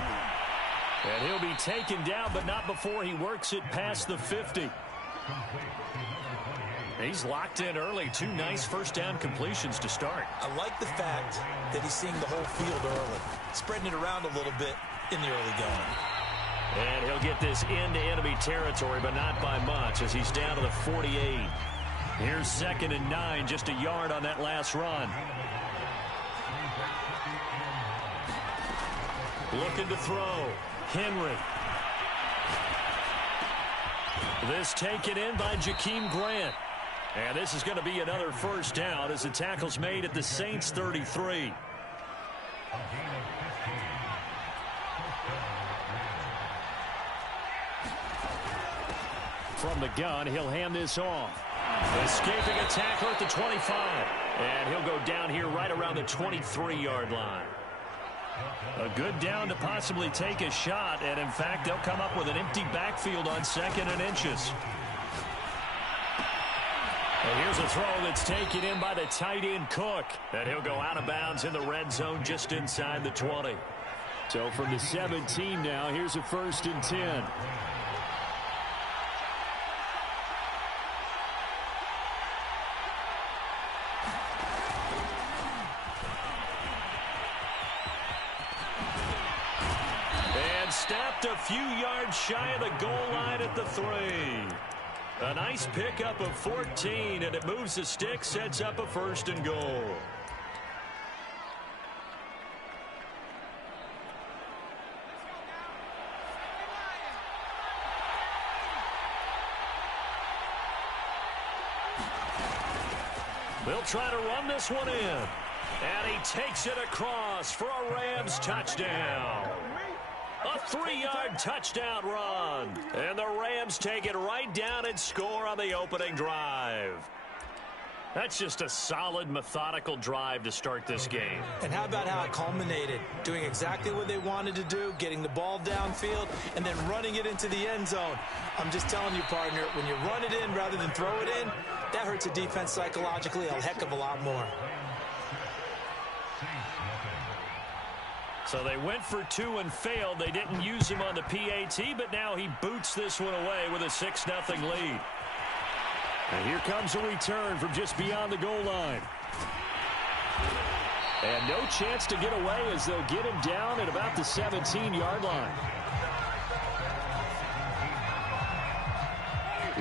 And he'll be taken down, but not before he works it past the 50. He's locked in early. 2 nice first down completions to start. I like the fact that he's seeing the whole field early, spreading it around a little bit in the early going. And he'll get this into enemy territory, but not by much as he's down to the 48. Here's 2nd and 9, just a yard on that last run. Looking to throw. Henry. This taken in by Jakeem Grant. And this is going to be another first down as the tackle's made at the Saints 33. From the gun, he'll hand this off. Escaping a tackler at the 25. And he'll go down here right around the 23-yard line. A good down to possibly take a shot. And, in fact, they'll come up with an empty backfield on 2nd and inches. And here's a throw that's taken in by the tight end Cook. And he'll go out of bounds in the red zone just inside the 20. So from the 17 now, here's a 1st and 10. Stopped a few yards shy of the goal line at the 3. A nice pickup of 14, and it moves the stick, sets up a 1st and goal. They'll try to run this one in. And he takes it across for a Rams touchdown. A 3-yard touchdown run. And the Rams take it right down and score on the opening drive. That's just a solid, methodical drive to start this game. And how about how it culminated? Doing exactly what they wanted to do, getting the ball downfield, and then running it into the end zone. I'm just telling you, partner, when you run it in rather than throw it in, that hurts a defense psychologically a heck of a lot more. So they went for 2 and failed. They didn't use him on the PAT, but now he boots this one away with a 6-0 lead. And here comes a return from just beyond the goal line. And no chance to get away as they'll get him down at about the 17-yard line.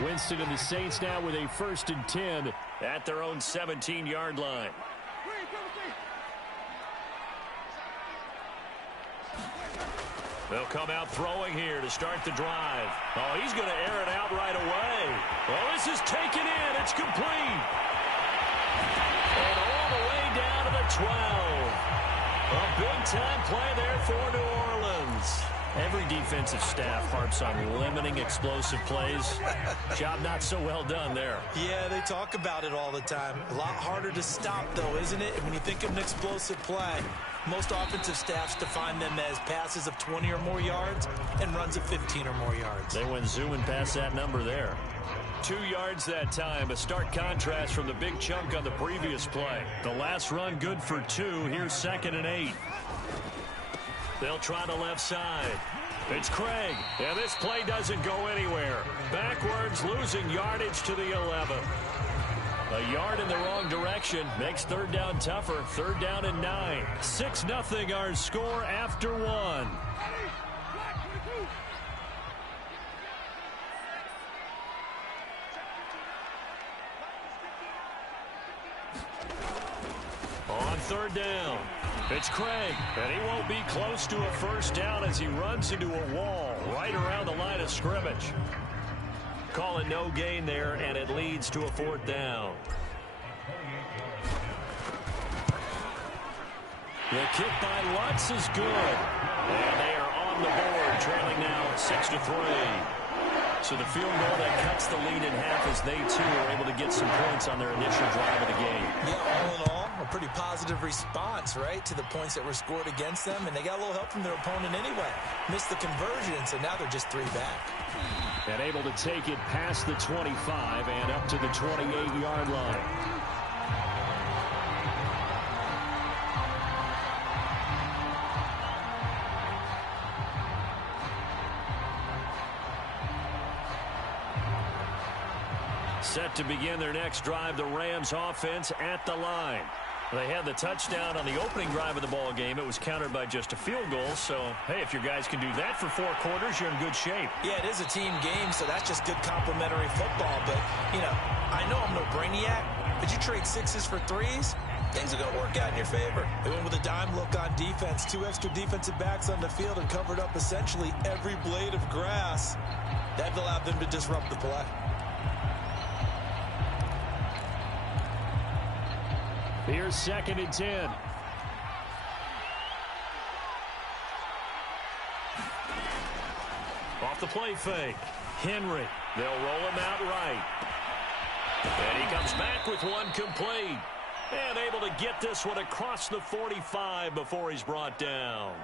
Winston and the Saints now with a 1st and 10 at their own 17-yard line. They'll come out throwing here to start the drive. Oh, he's going to air it out right away. Well, this is taken in. It's complete. And all the way down to the 12. A big-time play there for New Orleans. Every defensive staff harps on limiting explosive plays. Job not so well done there. Yeah, they talk about it all the time. A lot harder to stop, though, isn't it? When you think of an explosive play, most offensive staffs define them as passes of 20 or more yards and runs of 15 or more yards. They went zooming past that number there. 2 yards that time, a stark contrast from the big chunk on the previous play. The last run good for 2. Here's 2nd and 8. They'll try the left side. It's Craig, and this play doesn't go anywhere. Backwards, losing yardage to the 11. A yard in the wrong direction makes 3rd down tougher. 3rd down and 9. 6-0 our score after 1. On 3rd down, it's Craig, and he won't be close to a 1st down as he runs into a wall right around the line of scrimmage. Call it no gain there, and it leads to a 4th down. The kick by Lutz is good. And they are on the board, trailing now 6-3. So the field goal that cuts the lead in half as they, too, are able to get some points on their initial drive of the game. Yeah, all in all, a pretty positive response, right, to the points that were scored against them, and they got a little help from their opponent anyway. Missed the conversion, so now they're just 3 back. And able to take it past the 25 and up to the 28-yard line. Set to begin their next drive, the Rams offense at the line. They had the touchdown on the opening drive of the ball game. It was countered by just a field goal. So, hey, if your guys can do that for 4 quarters, you're in good shape. Yeah, it is a team game, so that's just good complementary football. But, you know, I know I'm no brainiac, but you trade 6s for 3s, things are going to work out in your favor. They went with a dime look on defense, 2 extra defensive backs on the field and covered up essentially every blade of grass. That allowed them to disrupt the play. Here's 2nd and 10. Off the play fake. Henry. They'll roll him out right. And he comes back with one complete. And able to get this one across the 45 before he's brought down.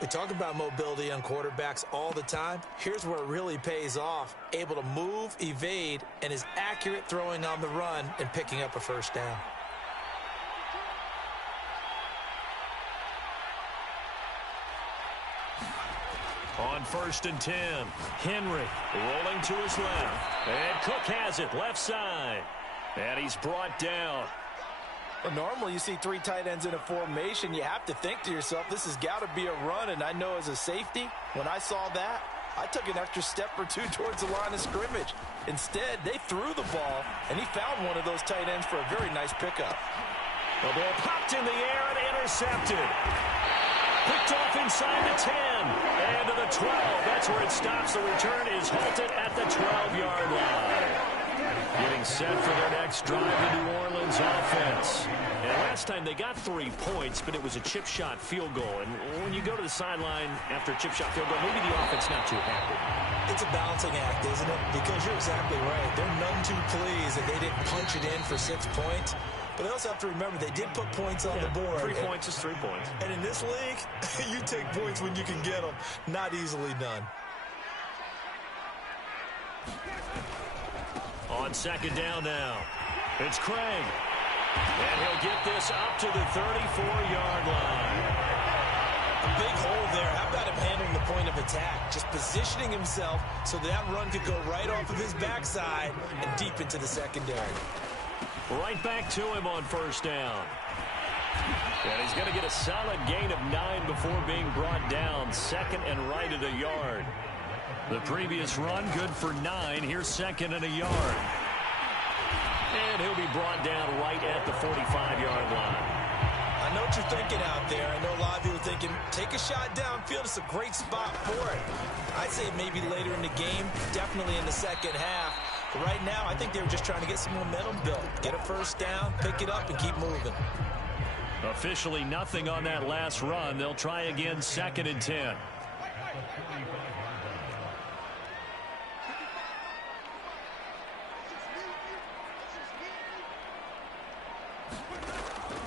We talk about mobility on quarterbacks all the time. Here's where it really pays off. Able to move, evade, and is accurate throwing on the run and picking up a first down. On 1st and 10, Henry rolling to his left. And Cook has it left side. And he's brought down. Well, normally you see 3 tight ends in a formation. You have to think to yourself, this has got to be a run. And I know as a safety, when I saw that, I took an extra step or 2 towards the line of scrimmage. Instead, they threw the ball, and he found one of those tight ends for a very nice pickup. The ball popped in the air and intercepted. Picked off inside the 10 and to the 12. That's where it stops. The return is halted at the 12-yard line. Getting set for their next drive, the New Orleans offense. And last time they got 3 points, but it was a chip shot field goal. And when you go to the sideline after a chip shot field goal, maybe the offense not too happy. It's a balancing act, isn't it? Because you're exactly right. They're none too pleased that they didn't punch it in for 6 points. But they also have to remember they did put points on the board. 3 points is 3 points. And in this league, you take points when you can get them. Not easily done. On 2nd down now, it's Craig. And he'll get this up to the 34-yard line. A big hole there. How about him handling the point of attack? Just positioning himself so that run could go right off of his backside and deep into the secondary. Right back to him on 1st down. And he's going to get a solid gain of 9 before being brought down. 2nd and right at a yard. The previous run good for 9. Here's 2nd and a yard. And he'll be brought down right at the 45-yard line. I know what you're thinking out there. I know a lot of you are thinking, take a shot downfield. It's a great spot for it. I'd say maybe later in the game, definitely in the second half. But right now, I think they were just trying to get some momentum built. Get a first down, pick it up, and keep moving. Officially nothing on that last run. They'll try again 2nd and 10.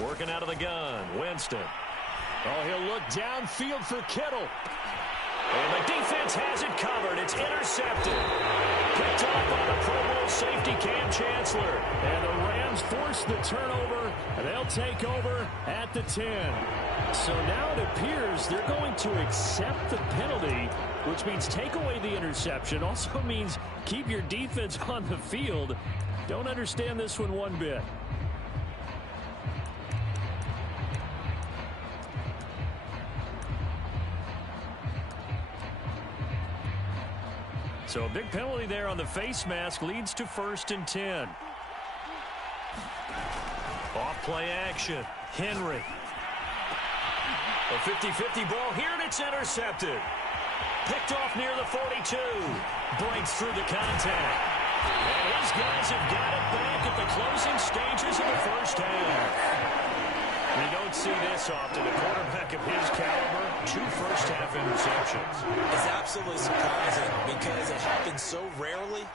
Working out of the gun, Winston. Oh, he'll look downfield for Kittle. And the defense has it covered. It's intercepted. Picked up by the Pro Bowl safety Cam Chancellor. And the Rams force the turnover, and they'll take over at the 10. So now it appears they're going to accept the penalty, which means take away the interception. Also means keep your defense on the field. Don't understand this one bit. So a big penalty there on the face mask leads to 1st and 10. Off play action. Henry. A 50-50 ball here, and it's intercepted. Picked off near the 42. Breaks through the contact. And his guys have got it back at the closing stages of the first half. You don't see this often. A quarterback of his caliber 2 first-half interceptions. It's absolutely surprising because it happens so rarely.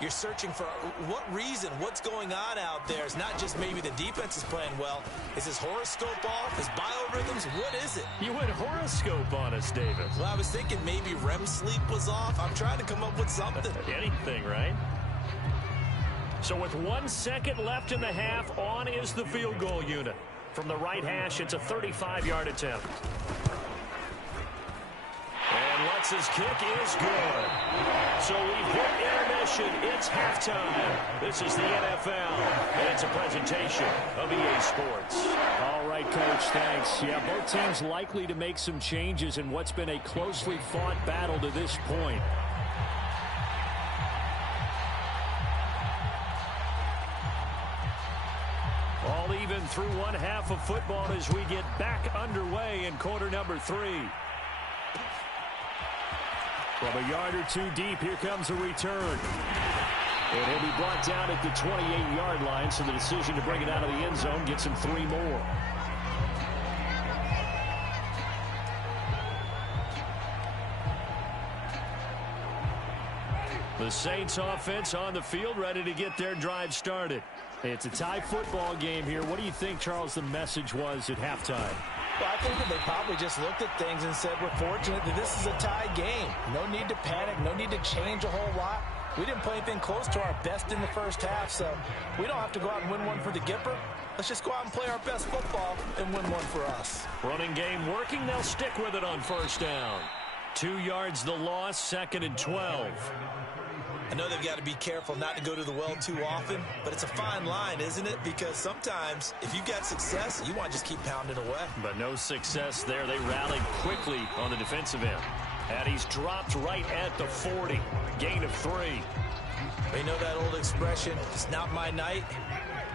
You're searching for what reason, what's going on out there. It's not just maybe the defense is playing well. Is his horoscope off? His biorhythms? What is it? You went horoscope on us, David. Well, I was thinking maybe REM sleep was off. I'm trying to come up with something. Anything, right? So with 1 second left in the half, on is the field goal unit. From the right hash, it's a 35-yard attempt. And Lutz's kick is good. So we've hit intermission. It's halftime. This is the NFL, and it's a presentation of EA Sports. All right, Coach, thanks. Yeah, both teams likely to make some changes in what's been a closely fought battle to this point. All even through one half of football as we get back underway in quarter number 3. From a yard or 2 deep, here comes a return. And he'll be brought down at the 28-yard line, so the decision to bring it out of the end zone gets him 3 more. The Saints offense on the field, ready to get their drive started. It's a tie football game here. What do you think, Charles, the message was at halftime? Well, I think that they probably just looked at things and said, we're fortunate that this is a tie game. No need to panic, no need to change a whole lot. We didn't play anything close to our best in the first half, so we don't have to go out and win one for the Gipper. Let's just go out and play our best football and win one for us. Running game working. They'll stick with it on first down. 2 yards the loss, 2nd and 12. I know they've got to be careful not to go to the well too often, but it's a fine line, isn't it? Because sometimes if you've got success, you want to just keep pounding away. But no success there. They rallied quickly on the defensive end. And he's dropped right at the 40. Gain of 3. You know that old expression, it's not my night?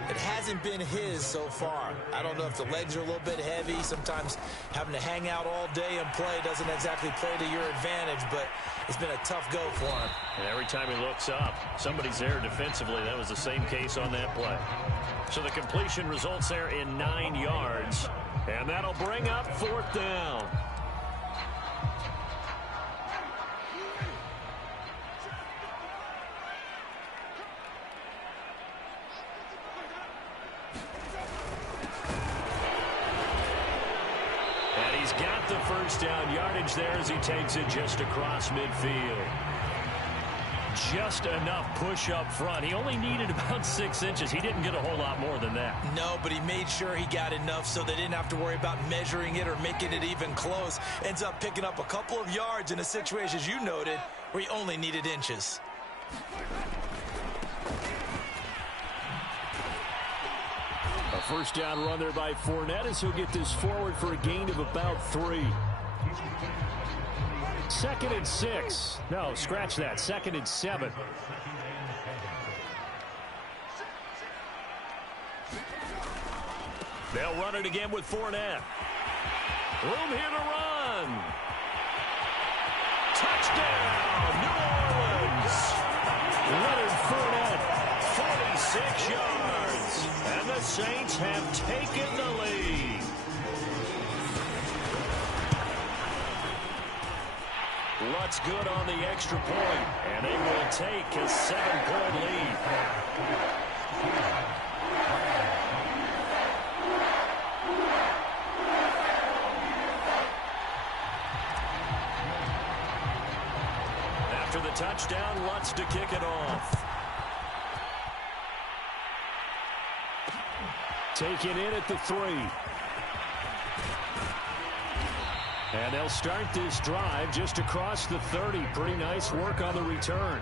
It hasn't been his so far. I don't know if the legs are a little bit heavy. Sometimes having to hang out all day and play doesn't exactly play to your advantage, but it's been a tough go for him. And every time he looks up, somebody's there defensively. That was the same case on that play. So the completion results there in 9 yards, and that'll bring up 4th down. Got the first down yardage there as he takes it just across midfield. Just enough push up front. He only needed about 6 inches. He didn't get a whole lot more than that. No, but he made sure he got enough so they didn't have to worry about measuring it or making it even close. Ends up picking up a couple of yards in a situation, as you noted, where he only needed inches. A first down run there by Fournette as he'll get this forward for a gain of about 3. 2nd and 6. No, scratch that. 2nd and 7. They'll run it again with Fournette. Room here to run. Touchdown, New Orleans. Leonard Fournette, 46 yards. And the Saints have taken the lead. Lutz good on the extra point, and they will take a 7-point lead. After the touchdown, Lutz to kick it off. Taken in at the 3. And they'll start this drive just across the 30. Pretty nice work on the return.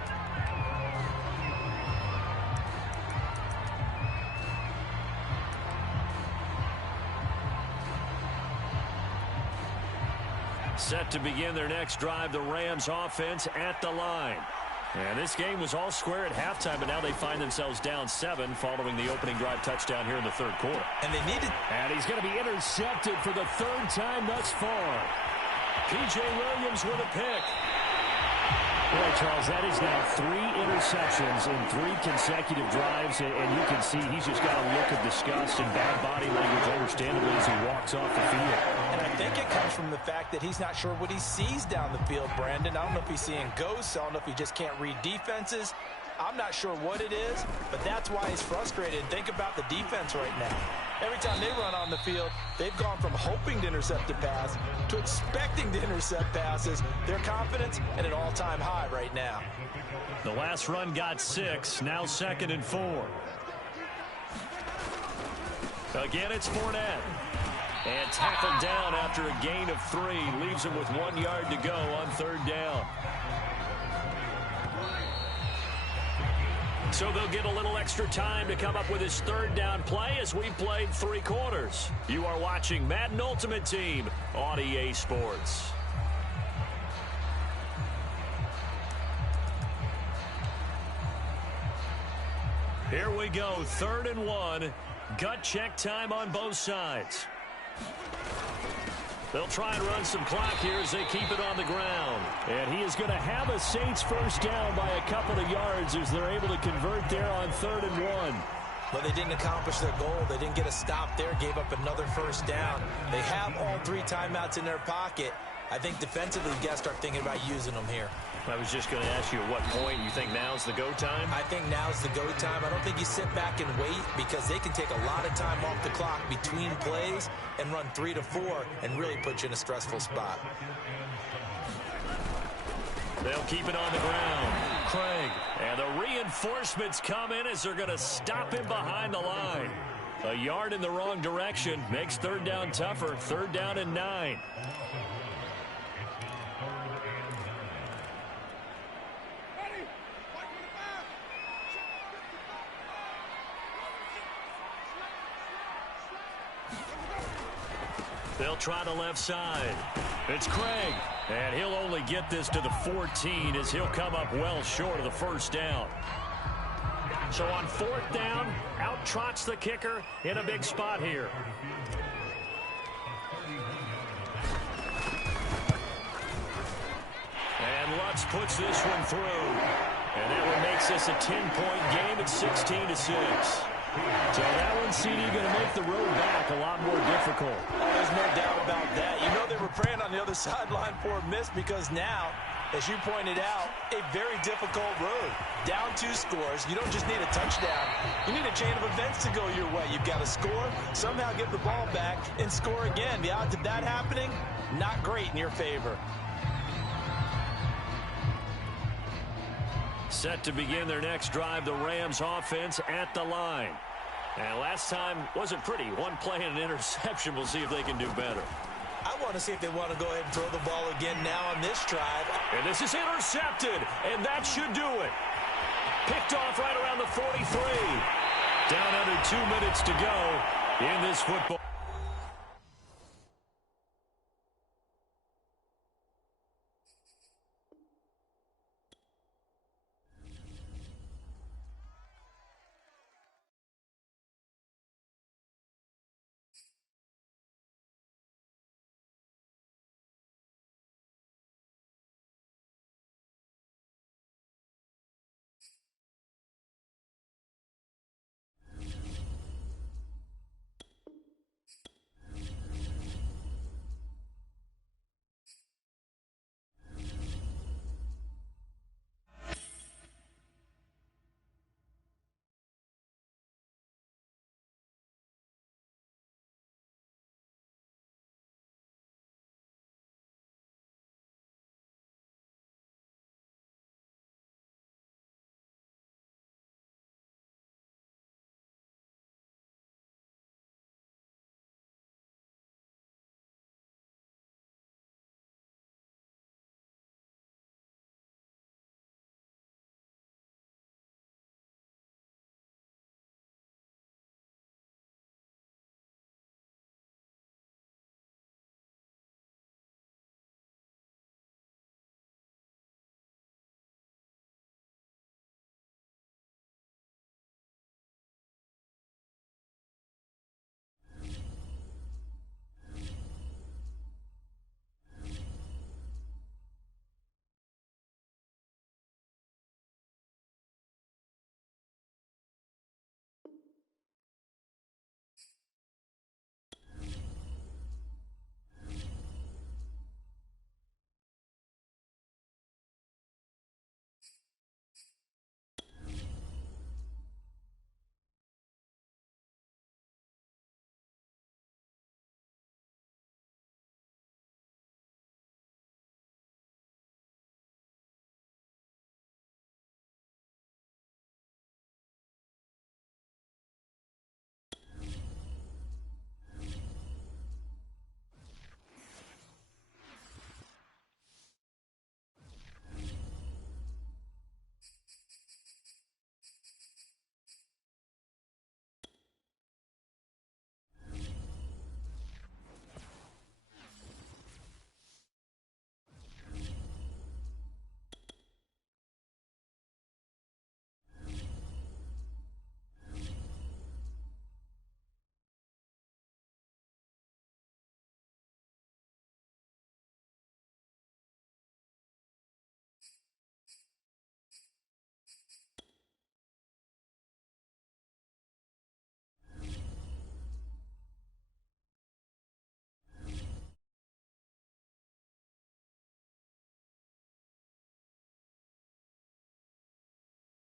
Set to begin their next drive, the Rams offense at the line. And this game was all square at halftime, but now they find themselves down 7 following the opening drive touchdown here in the 3rd quarter. And they needed... And he's going to be intercepted for the 3rd time thus far. P.J. Williams with a pick. Well, Charles, that is now 3 interceptions in 3 consecutive drives, and you can see he's just got a look of disgust and bad body language, understandably, as he walks off the field. And I think it comes from the fact that he's not sure what he sees down the field, Brandon. I don't know if he's seeing ghosts. I don't know if he just can't read defenses. I'm not sure what it is, but that's why he's frustrated. Think about the defense right now. Every time they run on the field, they've gone from hoping to intercept a pass to expecting to intercept passes. Their confidence at an all-time high right now. The last run got 6, now 2nd and 4. Again, it's Fournette. And tackled down after a gain of 3. Leaves him with 1 yard to go on 3rd down. So they'll get a little extra time to come up with his 3rd down play as we've played 3 quarters. You are watching Madden Ultimate Team on EA Sports. Here we go, 3rd and 1. Gut check time on both sides. They'll try and run some clock here as they keep it on the ground. And he is going to have a Saints 1st down by a couple of yards as they're able to convert there on 3rd and 1. Well, they didn't accomplish their goal. They didn't get a stop there, gave up another 1st down. They have all 3 timeouts in their pocket. I think defensively, you got to start thinking about using them here. I was just going to ask you at what point you think now's the go time? I think now's the go time. I don't think you sit back and wait because they can take a lot of time off the clock between plays and run 3 to 4 and really put you in a stressful spot. They'll keep it on the ground. Craig. And the reinforcements come in as they're going to stop him behind the line. A yard in the wrong direction makes 3rd down tougher. 3rd down and 9. They'll try the left side. It's Craig. And he'll only get this to the 14 as he'll come up well short of the 1st down. So on 4th down, out trots the kicker in a big spot here. And Lutz puts this one through. And that one makes this a 10-point game at 16-6. So that one, CD, going to make the road back a lot more difficult. Oh, there's no doubt about that. You know they were praying on the other sideline for a miss because now, as you pointed out, a very difficult road. Down 2 scores. You don't just need a touchdown. You need a chain of events to go your way. You've got to score, somehow get the ball back, and score again. The odds of that happening, not great in your favor. Set to begin their next drive, the Rams offense at the line. And last time wasn't pretty. 1 play and an interception. We'll see if they can do better. I want to see if they want to go ahead and throw the ball again now on this drive. And this is intercepted, and that should do it. Picked off right around the 43. Down under 2 minutes to go in this football.